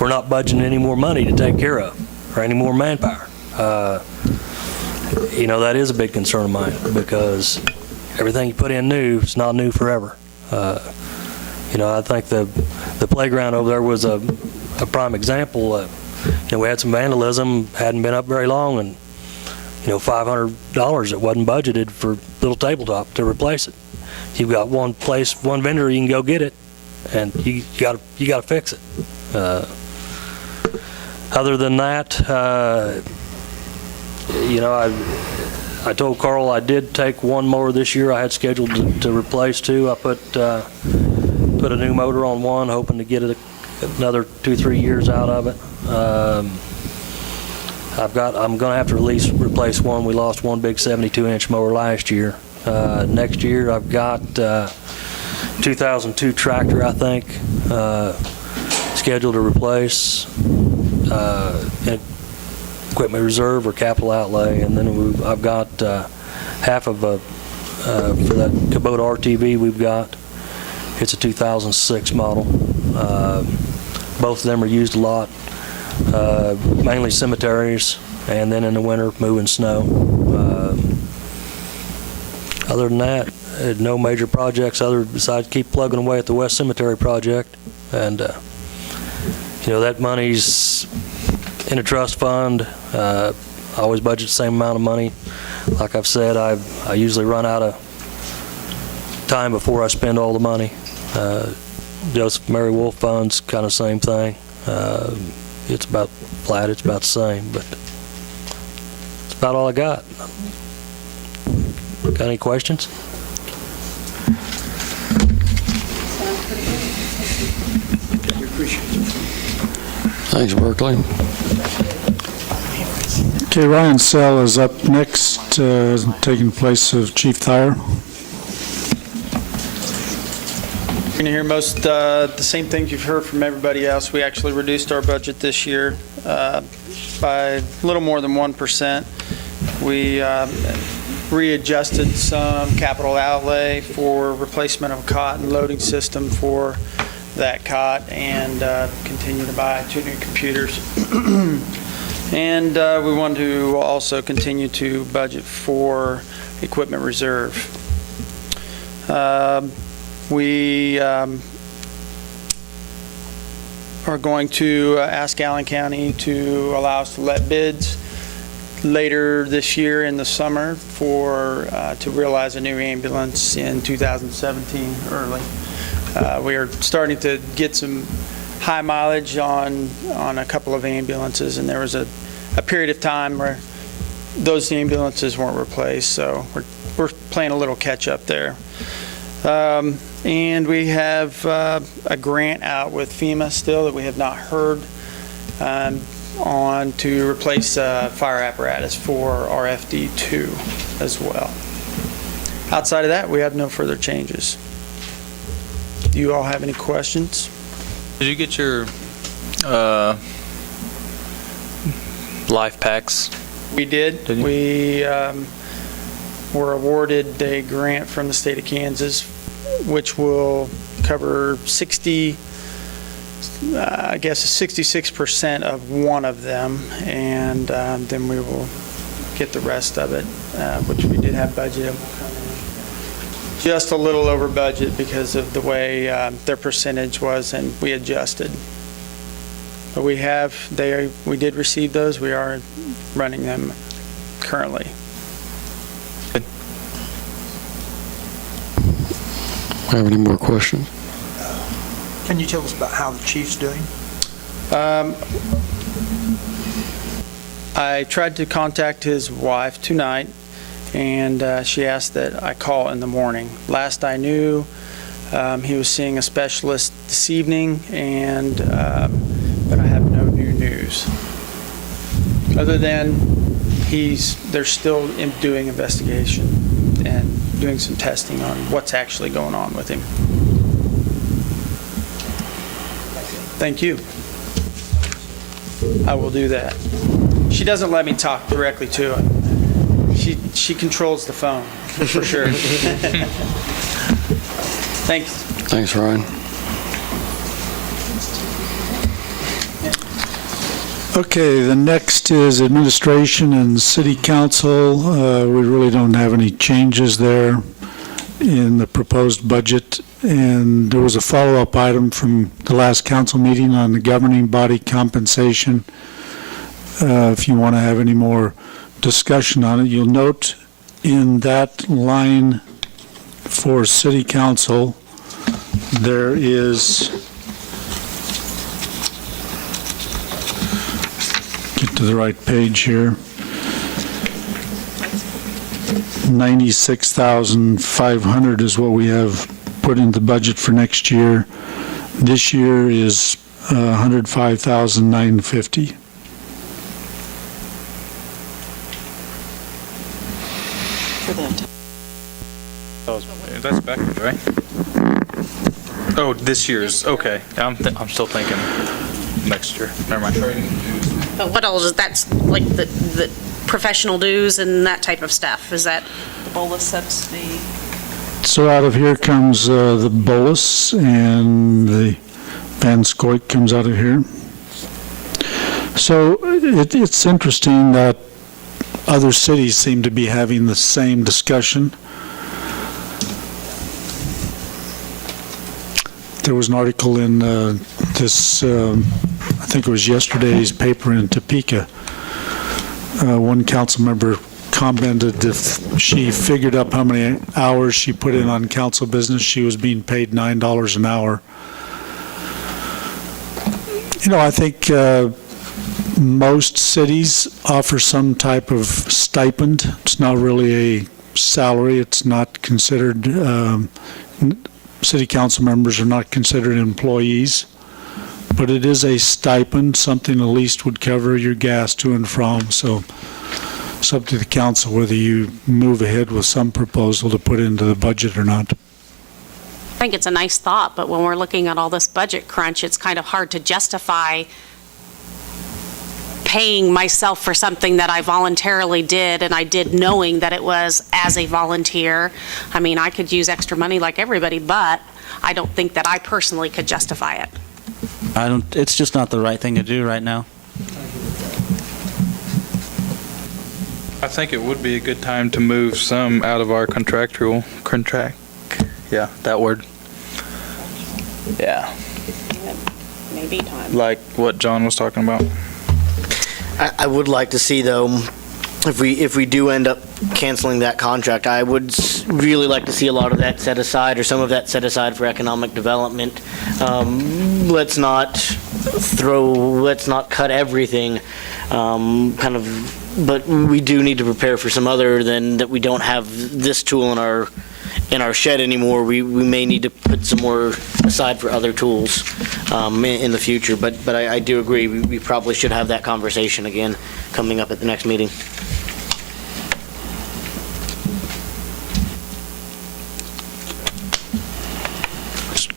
we're not budgeting any more money to take care of or any more manpower. That is a big concern of mine because everything you put in new, it's not new forever. I think the playground over there was a prime example. We had some vandalism, hadn't been up very long, and $500 that wasn't budgeted for little tabletop to replace it. You've got one place, one vendor, you can go get it, and you got to fix it. Other than that, I told Carl I did take one mower this year. I had scheduled to replace two. I put a new motor on one, hoping to get it another 2-3 years out of it. I'm going to have to replace one. We lost one big 72-inch mower last year. Next year I've got 2002 tractor, I think, scheduled to replace. Equipment reserve or capital outlay, and then I've got half of for that Kubota RTV we've got. It's a 2006 model. Both of them are used a lot, mainly cemeteries, and then in the winter moving snow. Other than that, no major projects besides keep plugging away at the West Cemetery project, and that money's in a trust fund. I always budget the same amount of money. Like I've said, I usually run out of time before I spend all the money. Joseph Mary Wolf funds, kind of same thing. It's about flat, it's about the same, but that's about all I got. Got any questions? Thanks, Berkeley. Okay, Ryan Sell is up next, taking place of Chief Thayer. You're going to hear most the same things you've heard from everybody else. We actually reduced our budget this year by a little more than 1%. We readjusted some capital outlay for replacement of a cot and loading system for that cot, and continue to buy 2 new computers. And we want to also continue to budget for equipment reserve. We are going to ask Allen County to allow us to let bids later this year in the summer for to realize a new ambulance in 2017 early. We are starting to get some high mileage on a couple of ambulances, and there was a period of time where those ambulances weren't replaced, so we're playing a little catch up there. And we have a grant out with FEMA still that we have not heard on to replace fire apparatus for RFD2 as well. Outside of that, we have no further changes. Do you all have any questions? Did you get your life packs? We did. We were awarded a grant from the state of Kansas, which will cover 66% of one of them, and then we will get the rest of it, which we did have budget. Just a little over budget because of the way their percentage was, and we adjusted. But we did receive those. We are running them currently. Have any more questions? Can you tell us about how the chief's doing? I tried to contact his wife tonight, and she asked that I call in the morning. Last I knew, he was seeing a specialist this evening, and but I have no new news. Other than they're still doing investigation and doing some testing on what's actually going on with him. Thank you. I will do that. She doesn't let me talk directly to him. She controls the phone, for sure. Thanks. Thanks, Ryan. Okay, the next is administration and city council. We really don't have any changes there in the proposed budget. And there was a follow-up item from the last council meeting on the governing body compensation. If you want to have any more discussion on it, you'll note in that line for city council, there is, get to the right page here, $96,500 is what we have put in the budget for next year. This year is $105,950. Oh, that's backwards, right? Oh, this year's, okay. I'm still thinking next year. Never mind. But what else is that's like the professional dues and that type of stuff? Is that The bolus subsidy. So out of here comes the bolus, and the Van Scoik comes out of here. So it's interesting that other cities seem to be having the same discussion. There was an article in this, I think it was yesterday's paper in Topeka. One council member commented if she figured up how many hours she put in on council business, she was being paid $9 an hour. You know, I think most cities offer some type of stipend. It's not really a salary. It's not considered, city council members are not considered employees, but it is a stipend, something at least would cover your gas to and from. So It's up to the council whether you move ahead with some proposal to put into the budget or not. I think it's a nice thought, but when we're looking at all this budget crunch, it's kind of hard to justify paying myself for something that I voluntarily did, and I did knowing that it was as a volunteer. I mean, I could use extra money like everybody, but I don't think that I personally could justify it. It's just not the right thing to do right now. I think it would be a good time to move some out of our contract, yeah, that word. Yeah, Maybe time. like what John was talking about. I would like to see, though, if we do end up canceling that contract, I would really like to see a lot of that set aside, or some of that set aside for economic development. Let's not cut everything, but we do need to prepare for some other than that. We don't have this tool in our shed anymore. We may need to put some more aside for other tools in the future. But I do agree, we probably should have that conversation again coming up at the next meeting.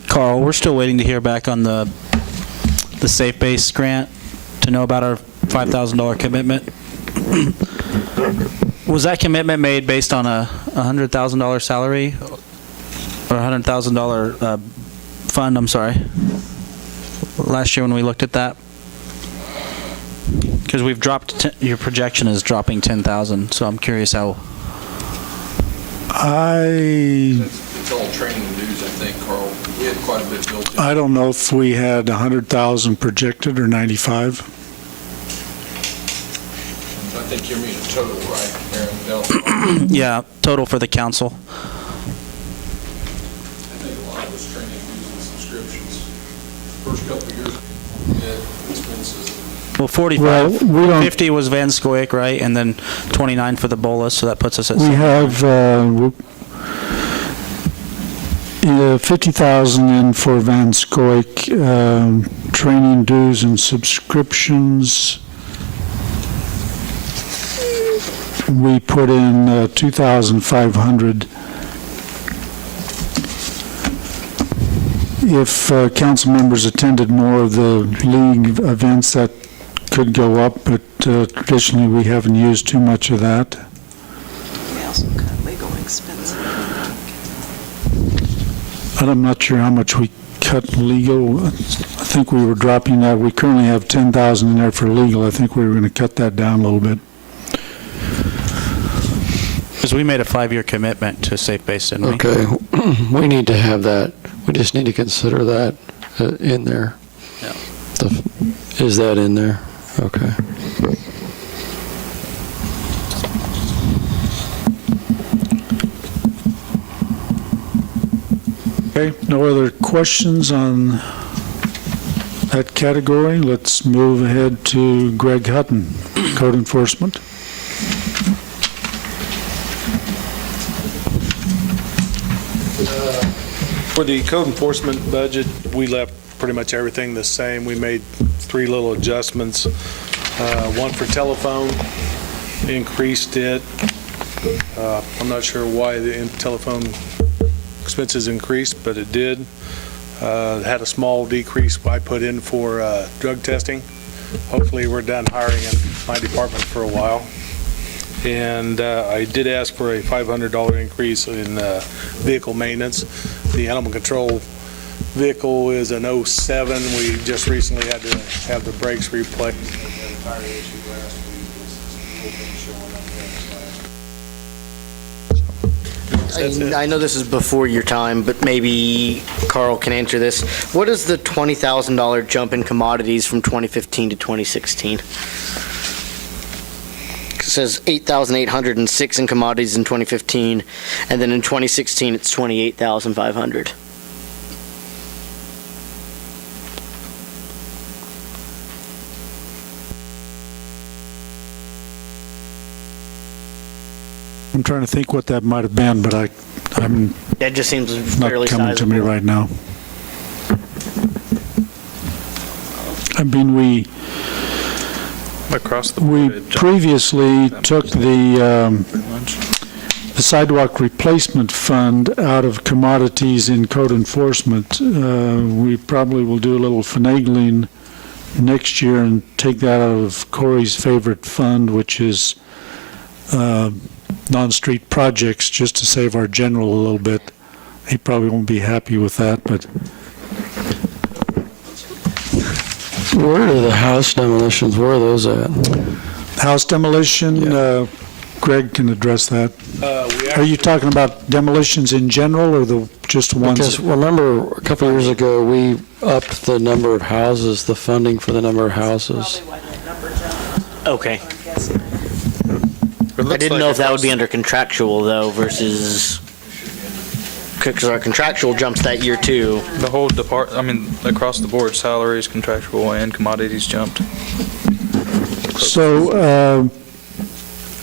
Carl, we're still waiting to hear back on the Safe Base grant to know about our $5,000 commitment. Was that commitment made based on a $100,000 salary or $100,000 fund? I'm sorry. Last year when we looked at that, because we've dropped. Your projection is dropping 10,000. So I'm curious how. It's all training and dues, I think, Carl. We had quite a bit built in. I don't know if we had 100,000 projected or 95. I think you mean total, right, Aaron? Yeah, total for the council. I think a lot of it's training, dues, and subscriptions. First couple of years, we had expenses. Well, 45, Well, we don't- 50 was Van Scoik, right? And then 29 for the bolus, so that puts us at We 70. have 50,000 in for Van Scoik, training dues and subscriptions. We put in 2,500. If council members attended more of the league events, that could go up, but traditionally we haven't used too much of that. We also cut legal expenses. And I'm not sure how much we cut legal. I think we were dropping that. We currently have 10,000 in there for legal. I think we were going to cut that down a little bit. Because we made a 5-year commitment to Safe Base, didn't we? Okay, we need to have that. We just need to consider that in there. Yeah. Is that in there? Okay. Okay, no other questions on that category? Let's move ahead to Greg Hutton, Code Enforcement. For the code enforcement budget, we left pretty much everything the same. We made 3 little adjustments. One for telephone, increased it. I'm not sure why the telephone expenses increased, but it did. Had a small decrease I put in for drug testing. Hopefully we're done hiring in my department for a while. And I did ask for a $500 increase in vehicle maintenance. The animal control vehicle is an 07. We just recently had to have the brakes replaced. We had a tire issue last week. I know this is before your time, but maybe Carl can answer this. What is the $20,000 jump in commodities from 2015 to 2016? It says 8,806 in commodities in 2015, and then in 2016 it's 28,500. I'm trying to think what that might have been, but I'm That just seems not fairly coming to me sizable. right now. I mean, Across the We board. previously took the sidewalk replacement fund out of commodities in code enforcement. We probably will do a little finagling next year and take that out of Corey's favorite fund, which is non-street projects, just to save our general a little bit. He probably won't be happy with that, but Where are the house demolitions? Where are those at? house demolition, Greg can address that. Are you talking about demolitions in general or just ones? Because remember, a couple of years ago, we upped the number of houses, the funding for the number of houses. Okay. I didn't know if that would be under contractual, though, versus, because our contractual jumps that year, too. The whole across the board, salaries, contractual, and commodities jumped. So,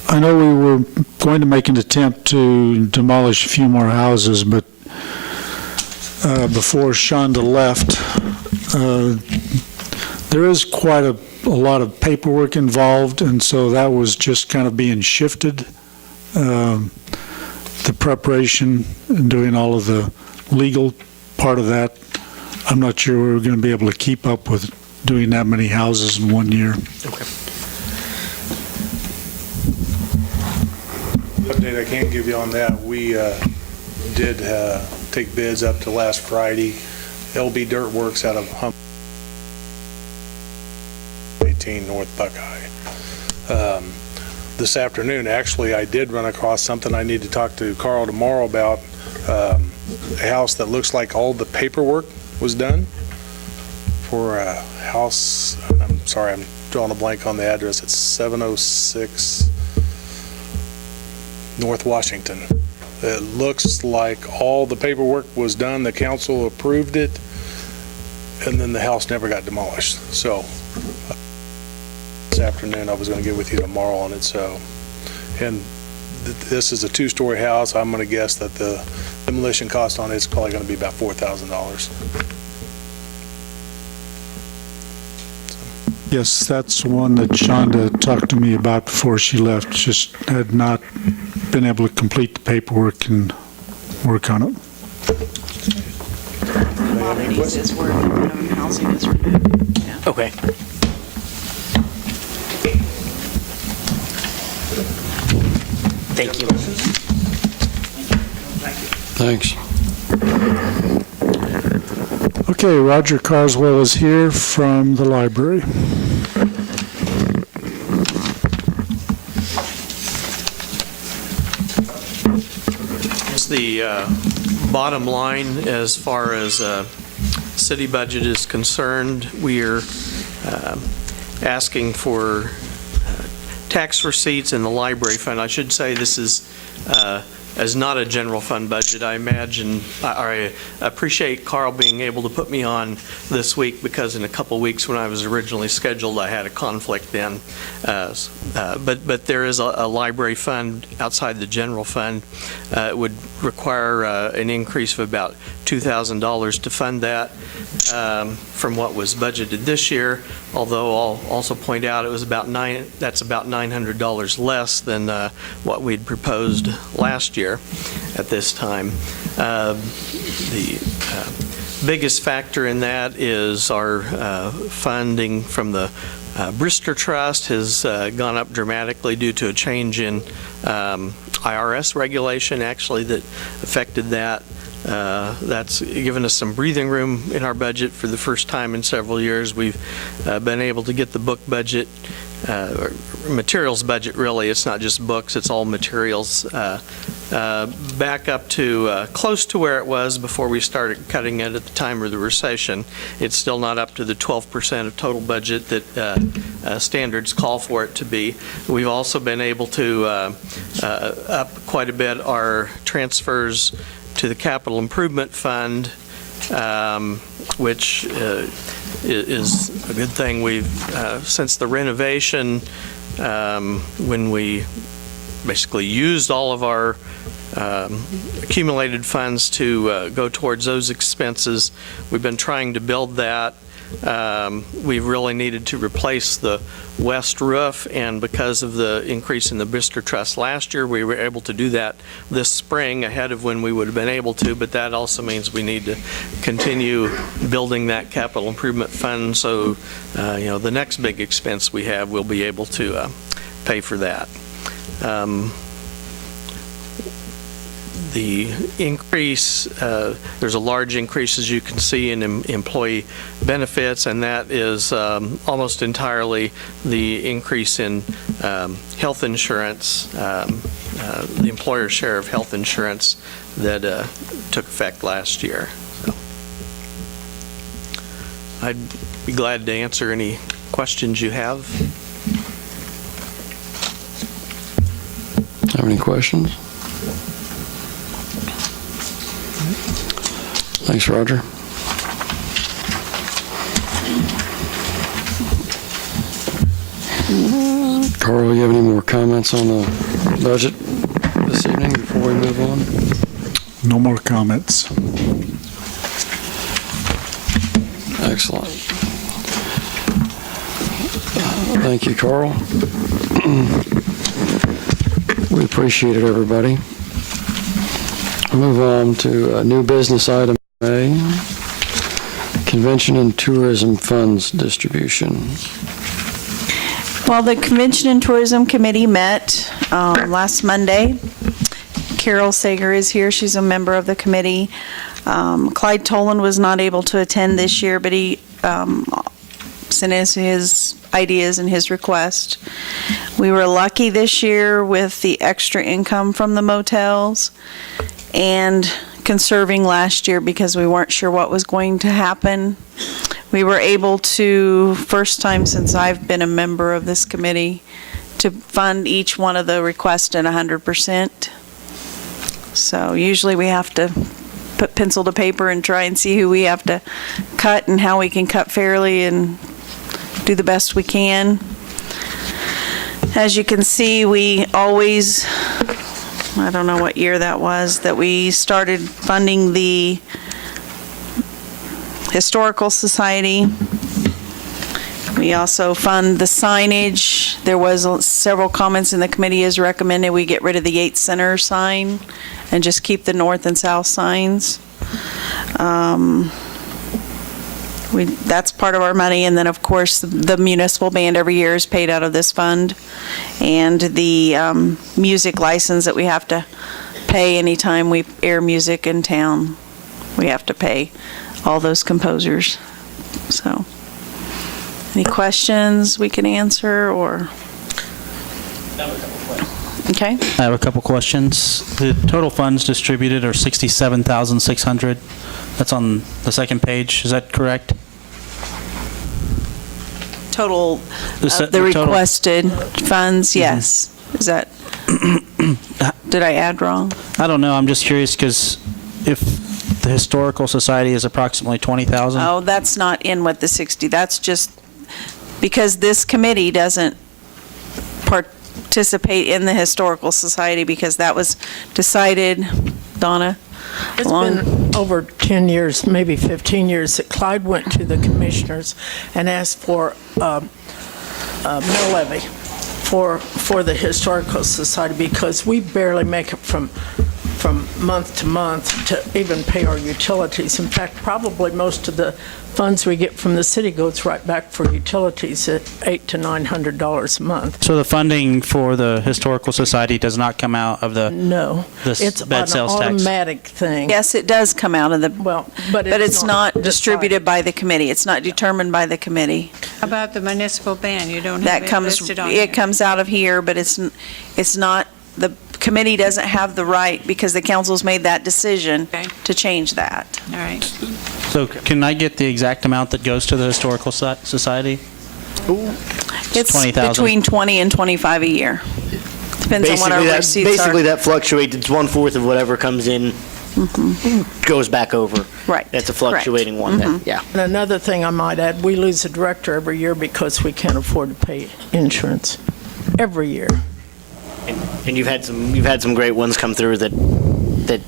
I know we were going to make an attempt to demolish a few more houses, but before Shonda left, there is quite a lot of paperwork involved, and so that was just kind of being shifted. The preparation and doing all of the legal part of that, I'm not sure we're going to be able to keep up with doing that many houses in 1 year. Okay. Update I can't give you on that. We did take bids up to last Friday. LB Dirt Works out of 18 North Buckeye. This afternoon, actually, I did run across something I need to talk to Carl tomorrow about. A house that looks like all the paperwork was done for a house. I'm sorry, I'm drawing a blank on the address. It's 706 North Washington. It looks like all the paperwork was done, the council approved it, and then the house never got demolished. So this afternoon, I was going to get with you tomorrow on it. So, and this is a two-story house. I'm going to guess that the demolition cost on it is probably going to be about $4,000. Yes, that's one that Shonda talked to me about before she left. Just had not been able to complete the paperwork and work on it. Commodities is where the minimum housing is removed. Yeah. Okay. Thank you. Thanks. Okay, Roger Carswell is here from the library. The bottom line, as far as city budget is concerned, we are asking for tax receipts in the library fund. I should say this is as not a general fund budget. I imagine, I appreciate Carl being able to put me on this week, because in a couple weeks when I was originally scheduled, I had a conflict then. But there is a library fund outside the general fund. It would require an increase of about $2,000 to fund that from what was budgeted this year. Although I'll also point out it was that's about $900 less than what we'd proposed last year at this time. The biggest factor in that is our funding from the Brister Trust has gone up dramatically due to a change in IRS regulation, actually, that affected that. That's given us some breathing room in our budget for the first time in several years. We've been able to get the book budget, or materials budget really, it's not just books, it's all materials, back up to close to where it was before we started cutting it at the time of the recession. It's still not up to the 12% of total budget that standards call for it to be. We've also been able to up quite a bit our transfers to the Capital Improvement Fund, which is a good thing. We've, since the renovation, when we basically used all of our accumulated funds to go towards those expenses, we've been trying to build that We really needed to replace the west roof, and because of the increase in the Brister Trust last year, we were able to do that this spring ahead of when we would have been able to, but that also means we need to continue building that capital improvement fund, so the next big expense we have, we'll be able to pay for that. The increase, there's a large increase, as you can see, in employee benefits, and that is almost entirely the increase in health insurance, the employer share of health insurance that took effect last year. So I'd be glad to answer any questions you have. Have any questions? Thanks, Roger. Carl, you have any more comments on the budget this evening before we move on? No more comments. Excellent. Thank you, Carl. We appreciate it, everybody. Move on to new business item A, Convention and Tourism Funds Distribution. Well, the Convention and Tourism Committee met last Monday. Carol Sager is here. She's a member of the committee. Clyde Toland was not able to attend this year, but he sent us his ideas and his request. We were lucky this year with the extra income from the motels and conserving last year because we weren't sure what was going to happen. We were able to, first time since I've been a member of this committee, to fund each one of the requests at 100%. So usually we have to put pencil to paper and try and see who we have to cut and how we can cut fairly and do the best we can. As you can see, we always, I don't know what year that was, that we started funding the Historical Society. We also fund the signage. There was several comments in the committee as recommended we get rid of the Yates Center sign and just keep the north and south signs. That's part of our money, and then of course the municipal band every year is paid out of this fund, and the music license that we have to pay anytime we air music in town. We have to pay all those composers. So, any questions we can answer, or? Okay. I have a couple questions. The total funds distributed are $67,600. That's on the second page. Is that correct? Total The total- requested funds, yes. Is that, did I add wrong? I don't know. I'm just curious because if the Historical Society is approximately 20,000. Oh, that's not in with the 60. That's just because this committee doesn't participate in the Historical Society because that was decided, Donna? It's been over 10 years, maybe 15 years, that Clyde went to the commissioners and asked for a mill levy for the Historical Society because we barely make it from month to month to even pay our utilities. In fact, probably most of the funds we get from the city goes right back for utilities at $800 to $900 a month. So the funding for the Historical Society does not come out of the It's bed an sales tax? automatic thing. Yes, it does come out of the, but it's not distributed by the committee. It's not determined by the committee. How about the municipal band? You don't have That it comes, listed on here. it comes out of here, but it's not, the committee doesn't have the right because the council's made that decision to change that. All right. So can I get the exact amount that goes to the Historical Society? It's 20,000. between 20 and 25 a year. Depends on what our receipts are. Basically, that fluctuates. It's 1/4 of whatever comes in, goes back over. Right. That's a fluctuating one. Then, yeah. And another thing I might add, we lose a director every year because we can't afford to pay insurance every year. And you've had some great ones come through that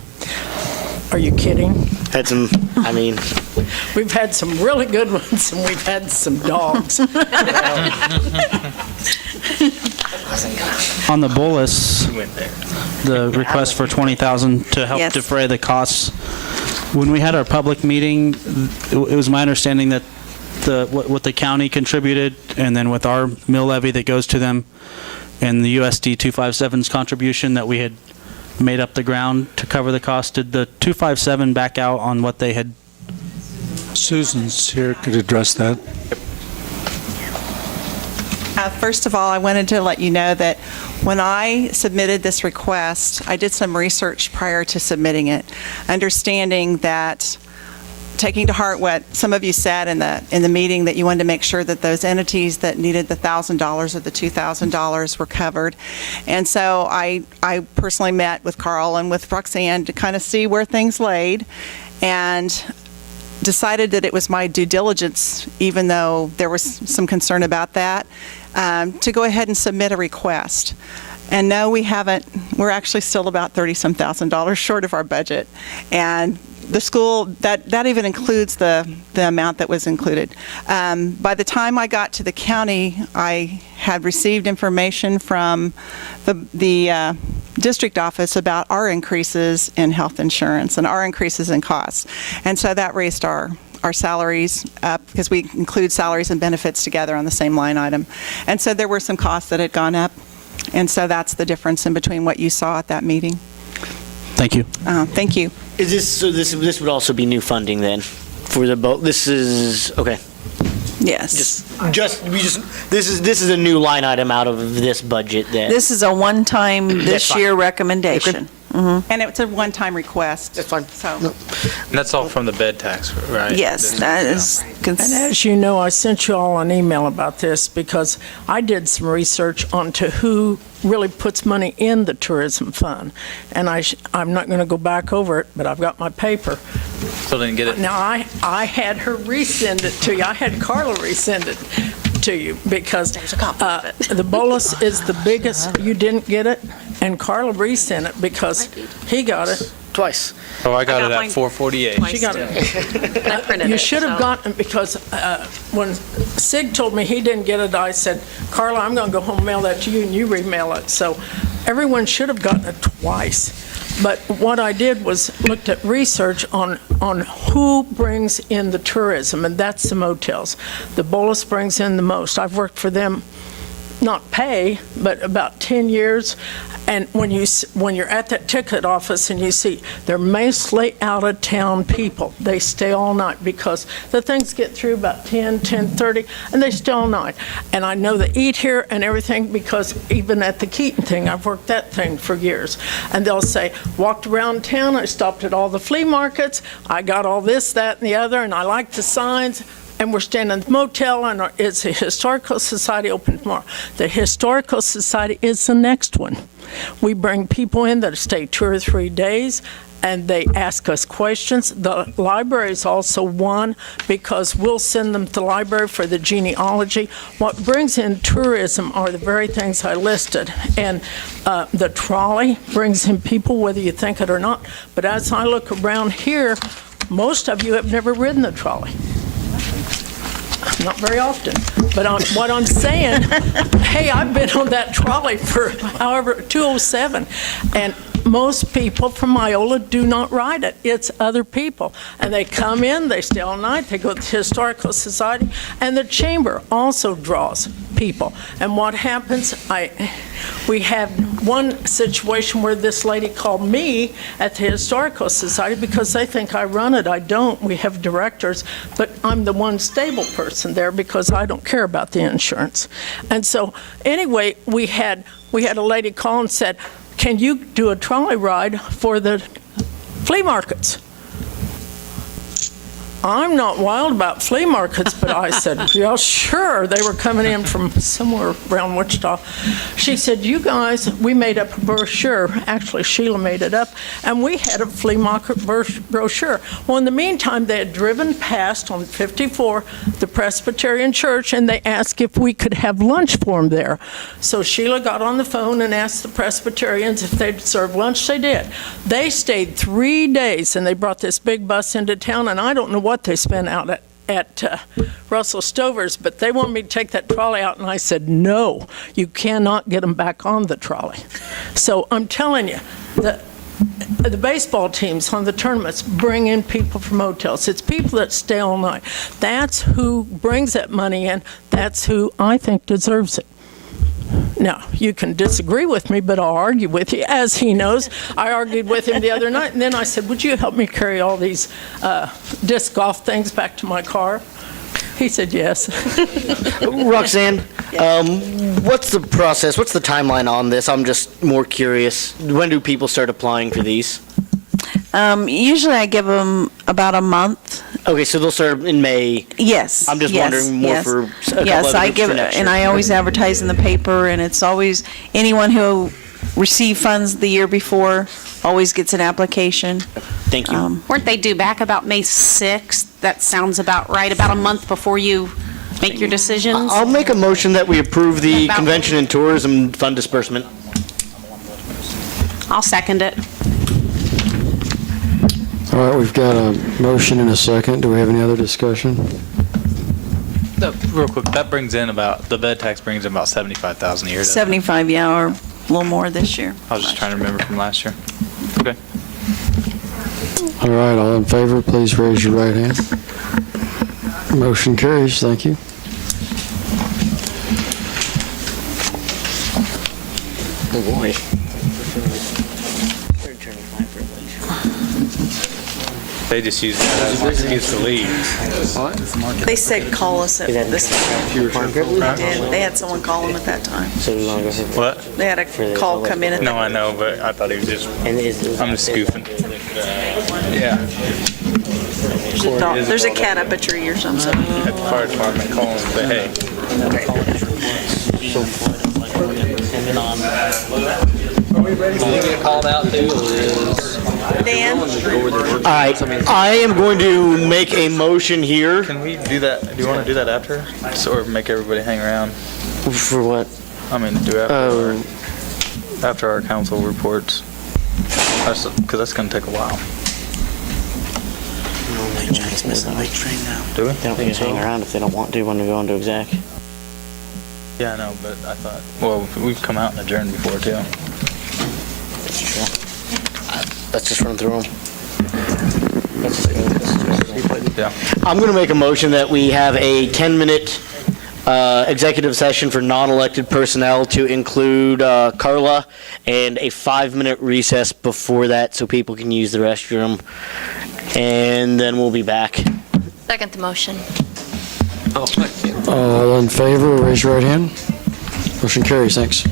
Are you kidding? Had some, I mean, We've had some really good ones, and we've had some dogs. On the bolus, the request for 20,000 to help Yes. defray the costs, when we had our public meeting, it was my understanding that what the county contributed, and then with our mill levy that goes to them, and the USD 257's contribution, that we had made up the ground to cover the cost. Did the 257 back out on what they had? Susan's here, could address that. First of all, I wanted to let you know that when I submitted this request, I did some research prior to submitting it, understanding that, taking to heart what some of you said in the meeting, that you wanted to make sure that those entities that needed the $1,000 or the $2,000 were covered. And so I personally met with Carl and with Roxanne to kind of see where things laid, and decided that it was my due diligence, even though there was some concern about that, to go ahead and submit a request. And no, we haven't. We're actually still about $30-some thousand short of our budget. And the school, that even includes the amount that was included. By the time I got to the county, I had received information from the district office about our increases in health insurance and our increases in costs. And so that raised our salaries up, because we include salaries and benefits together on the same line item. And so there were some costs that had gone up. And so that's the difference in between what you saw at that meeting. Thank you. Thank you. is this, so this would also be new funding then for the boat? This is, okay. Yes. This is a new line item out of this budget then? This is a one-time That's this fine. year recommendation. And it's a one-time request. That's fine. So, And that's all from the bed tax, right? yes, that is. And as you know, I sent you all an email about this because I did some research onto who really puts money in the tourism fund. And I'm not going to go back over it, but I've got my paper. Still didn't get it. Now, I had her resend it to you. I had Carla resend it to you because the bolus is the biggest. You didn't get it, and Carla resent it because he got it. Twice. Oh, I got I it got at mine 448. She got it. I printed You it, should have so- gotten it because when Sig told me he didn't get it, I said, Carla, I'm going to go home and mail that to you, and you remail it. So everyone should have gotten it twice. But what I did was looked at research on who brings in the tourism, and that's the motels. The bolus brings in the most. I've worked for them, not pay, but about 10 years. And when you're at that ticket office and you see they're mostly out-of-town people, they stay all night because the things get through about 10:30, and they stay all night. And I know they eat here and everything because even at the Keaton thing, I've worked that thing for years. And they'll say, walked around town, I stopped at all the flea markets, I got all this, that, and the other, and I like the signs. And we're staying in the motel, and it's a Historical Society open tomorrow. The Historical Society is the next one. We bring people in that stay 2 or 3 days, and they ask us questions. The library is also one because we'll send them to the library for the genealogy. What brings in tourism are the very things I listed. And the trolley brings in people, whether you think it or not. But as I look around here, most of you have never ridden the trolley. Not very often, but what I'm saying, hey, I've been on that trolley for 207, and most people from Iola do not ride it. It's other people, and they come in, they stay all night, they go to the Historical Society, and the chamber also draws people. And what happens, we had one situation where this lady called me at the Historical Society because they think I run it. I don't. We have directors, but I'm the one stable person there because I don't care about the insurance. And so anyway, we had a lady call and said, can you do a trolley ride for the flea markets? I'm not wild about flea markets, but I said, yeah, sure. They were coming in from somewhere around Wichita. She said, you guys, we made up a brochure. Actually, Sheila made it up, and we had a flea market brochure. Well, in the meantime, they had driven past on 54 the Presbyterian Church, and they asked if we could have lunch for them there. So Sheila got on the phone and asked the Presbyterians if they'd serve lunch. They did. They stayed 3 days, and they brought this big bus into town, and I don't know what they spent out at Russell Stover's, but they wanted me to take that trolley out, and I said, no, you cannot get them back on the trolley. So I'm telling you, the baseball teams on the tournaments bring in people from hotels. It's people that stay all night. That's who brings that money in. That's who I think deserves it. Now, you can disagree with me, but I'll argue with you. As he knows, I argued with him the other night, and then I said, would you help me carry all these disc golf things back to my car? He said yes. Roxanne, what's the process? What's the timeline on this? I'm just more curious. When do people start applying for these? Usually I give them about a month. Okay, so they'll start in May. Yes. I'm just wondering more for a couple Yes, other I groups give for it, next and year. I always advertise in the paper, and it's always, anyone who received funds the year before always gets an application. Thank you. Weren't they due back about May 6th? That sounds about right, about a month before you make your decisions? I'll make a motion that we approve the About- Convention and Tourism Fund disbursement. I'll second it. All right, we've got a motion and a second. Do we have any other discussion? Real quick, that brings in about, the bed tax brings in about 75,000 a year. doesn't it? 75, yeah, or a little more this year. I was just trying to remember from last year. Okay. All right, all in favor, please raise your right hand. Motion carries. Thank you. Oh, boy. They just use that as an excuse to leave. They said call us at this time. They had someone call them at that time. What? They had a call come in at No, I know, but I thought he was just, I'm just goofing. Yeah. There's a dog, there's a cat up a tree or something. At the fire department, call him, say, hey. Are we ready to get called out too? Dan? All right, I am going to make a motion here. Can we do that, do you want to do that after? Or make everybody hang around? For what? I mean, do after our council reports. Because that's going to take a while. Giants missing the big train now. Do we? They don't need to hang around if they don't want to when we go into exec. Yeah, I know, but I thought, well, we've come out and adjourned before, too. That's true. Let's just run through them. Yeah. I'm going to make a motion that we have a 10-minute executive session for non-elected personnel to include Carla, and a 5-minute recess before that so people can use the restroom. And then we'll be back. Second the motion. All in favor, raise your right hand. Motion carries. Thanks.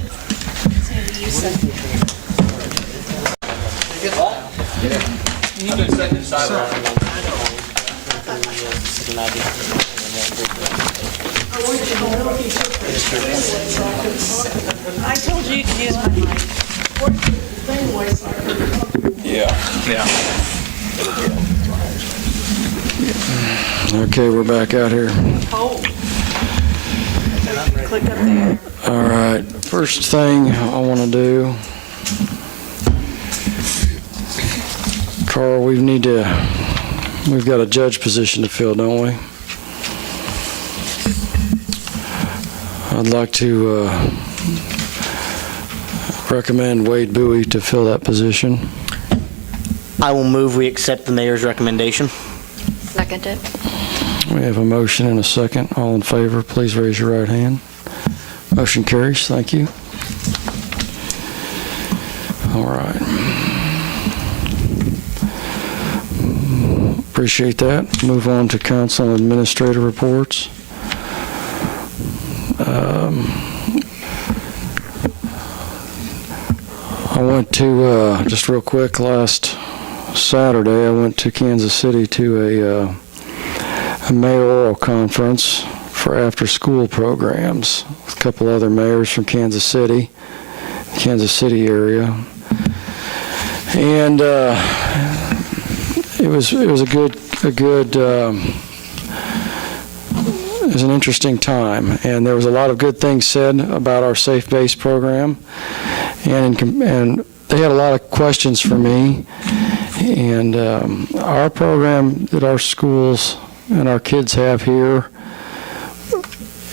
I told you you could use my mic. Yeah. Okay, we're back out here. Click up there. All right, first thing I want to do, Carl, we've got a judge position to fill, don't we? I'd like to recommend Wade Bowie to fill that position. I will move we accept the mayor's recommendation. Second it. We have a motion and a second. All in favor, please raise your right hand. Motion carries. Thank you. All right. Appreciate that. Move on to council and administrator reports. I went to, just real quick, last Saturday, I went to Kansas City to a a mayoral conference for after-school programs. A couple other mayors from Kansas City area. And it was an interesting time, and there was a lot of good things said about our Safe Base program, and they had a lot of questions for me. And our program that our schools and our kids have here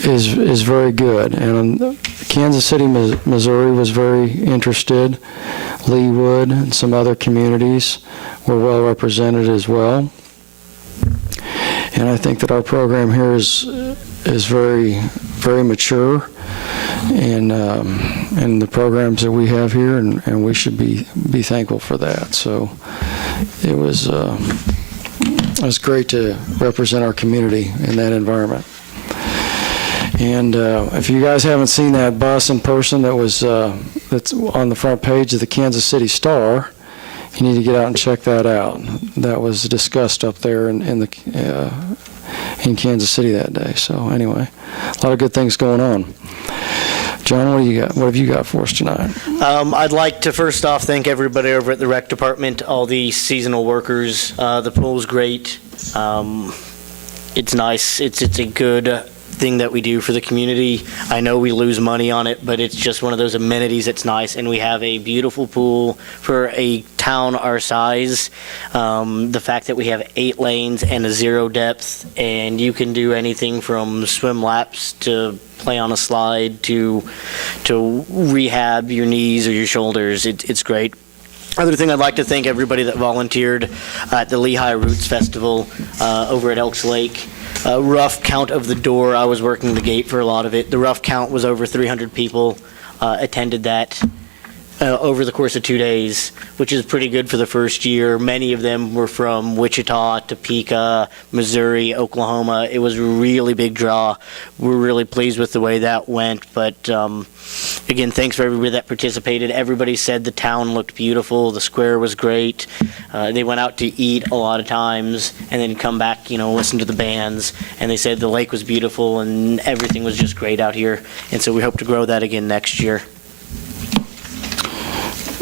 is very good. And Kansas City, Missouri was very interested. Leewood and some other communities were well represented as well. And I think that our program here is very, very mature, and the programs that we have here, and we should be thankful for that. So it was great to represent our community in that environment. And if you guys haven't seen that bus in person that's on the front page of the Kansas City Star, you need to get out and check that out. That was discussed up there in Kansas City that day. So anyway, a lot of good things going on. John, what do you got? What have you got for us tonight? I'd like to first off thank everybody over at the rec department, all the seasonal workers. The pool's great. It's nice. It's a good thing that we do for the community. I know we lose money on it, but it's just one of those amenities that's nice, and we have a beautiful pool for a town our size. The fact that we have 8 lanes and a 0 depth, and you can do anything from swim laps to play on a slide to rehab your knees or your shoulders. It's great. Other thing, I'd like to thank everybody that volunteered at the Lehigh Roots Festival over at Elks Lake. Rough count of the door, I was working the gate for a lot of it. The rough count was over 300 people attended that over the course of 2 days, which is pretty good for the first year. Many of them were from Wichita, Topeka, Missouri, Oklahoma. It was a really big draw. We're really pleased with the way that went, but again, thanks for everybody that participated. Everybody said the town looked beautiful. The square was great. They went out to eat a lot of times and then come back, listen to the bands. And they said the lake was beautiful and everything was just great out here. And so we hope to grow that again next year.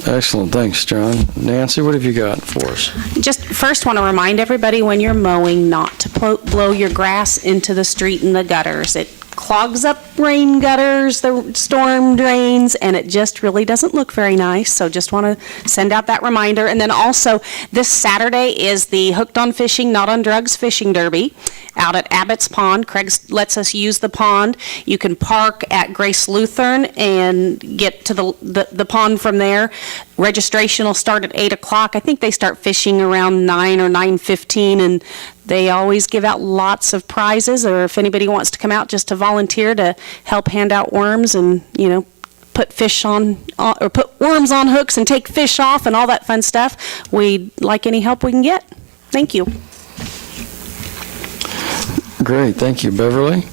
Excellent. Thanks, John. Nancy, what have you got for us? Just first want to remind everybody when you're mowing not to blow your grass into the street and the gutters. It clogs up rain gutters, the storm drains, and it just really doesn't look very nice. So just want to send out that reminder. And then also this Saturday is the Hooked on Fishing, Not on Drugs Fishing Derby out at Abbott's Pond. Craig lets us use the pond. You can park at Grace Lutheran and get to the pond from there. Registration will start at 8 o'clock. I think they start fishing around 9 or 9:15, and they always give out lots of prizes, or if anybody wants to come out just to volunteer to help hand out worms and, put fish on, or put worms on hooks and take fish off and all that fun stuff. We'd like any help we can get. Thank you. Great. Thank you. Beverly?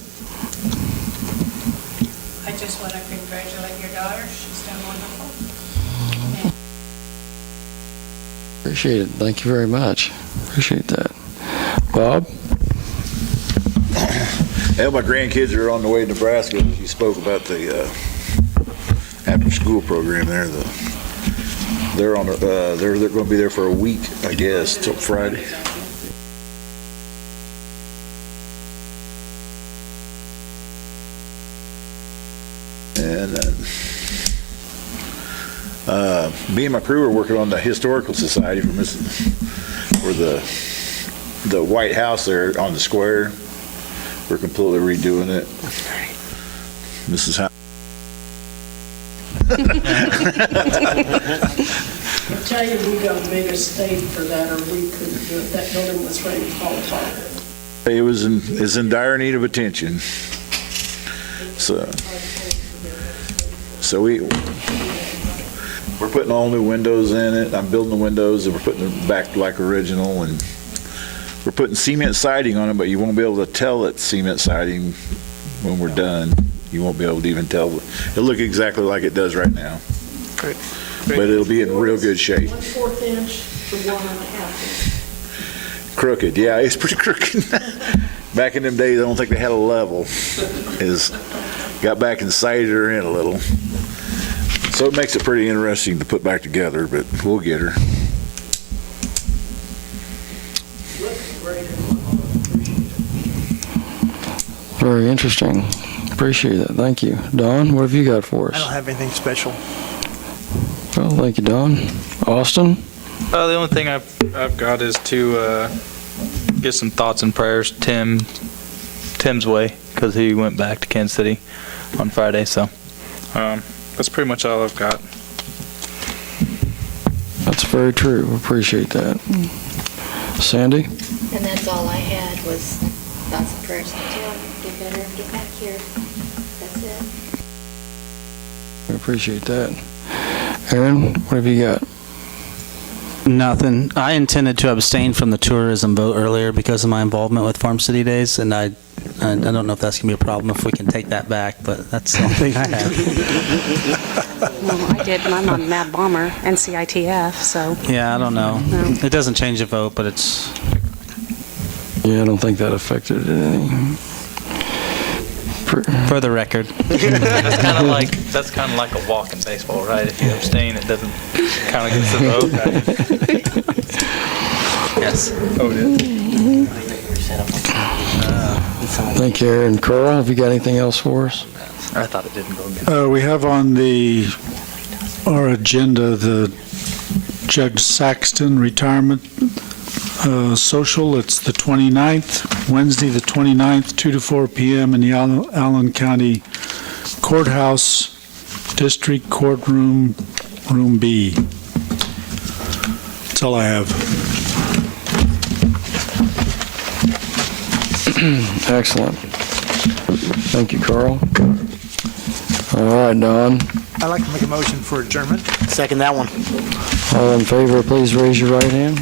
I just want to congratulate your daughter. She's done wonderful. Appreciate it. Thank you very much. Appreciate that. Bob? Well, my grandkids are on the way to Nebraska. You spoke about the after-school program there. They're going to be there for a week, I guess, till Friday. And me and my crew are working on the Historical Society for the White House there on the square. We're completely redoing it. Mrs. Howe. I tell you, we got a big estate for that, or we couldn't do it. That building was ready to fall apart. It's in dire need of attention. So we're putting all new windows in it. I'm building the windows, and we're putting them back like original, and we're putting cement siding on it, but you won't be able to tell it's cement siding when we're done. You won't be able to even tell. It'll look exactly like it does right now. Great. But it'll be in real good shape. 1/4 inch to 1.5 inch. Crooked, yeah, it's pretty crooked. back in them days, I don't think they had a level. Got back and sighted her in a little. So it makes it pretty interesting to put back together, but we'll get her. Very interesting. Appreciate that. Thank you. Don, what have you got for I don't us? have anything special. Well, thank you, Don. Austin? The only thing I've got is to get some thoughts and prayers Tim's way, because he went back to Kansas City on Friday. So that's pretty much all I've got. That's very true. Appreciate that. Sandy? And that's all I had was thoughts and prayers to Tim. Get better and get back here. That's it. We appreciate that. Aaron, what have you got? Nothing. I intended to abstain from the tourism vote earlier because of my involvement with Farm City Days, and I don't know if that's going to be a problem if we can take that back, but that's the only thing I have. Well, I did, and I'm on Mad Bomber and CITF, so. Yeah, I don't know. It doesn't change the vote, but it's... Yeah, I don't think that affected it any. For the record. That's kind of like a walk in baseball, right? If you abstain, it doesn't kind of get the vote. Yes. Oh, it is. Thank you, Aaron. Carl, have you got anything else for us? I thought it didn't go good. We have on our agenda the Judge Saxton retirement social. It's the 29th, Wednesday the 29th, 2 to 4 p.m. in the Allen County Courthouse, District Courtroom, Room B. That's all I have. Excellent. Thank you, Carl. All right, Don. I'd like to make a motion for adjournment. Second that one. All in favor, please raise your right hand.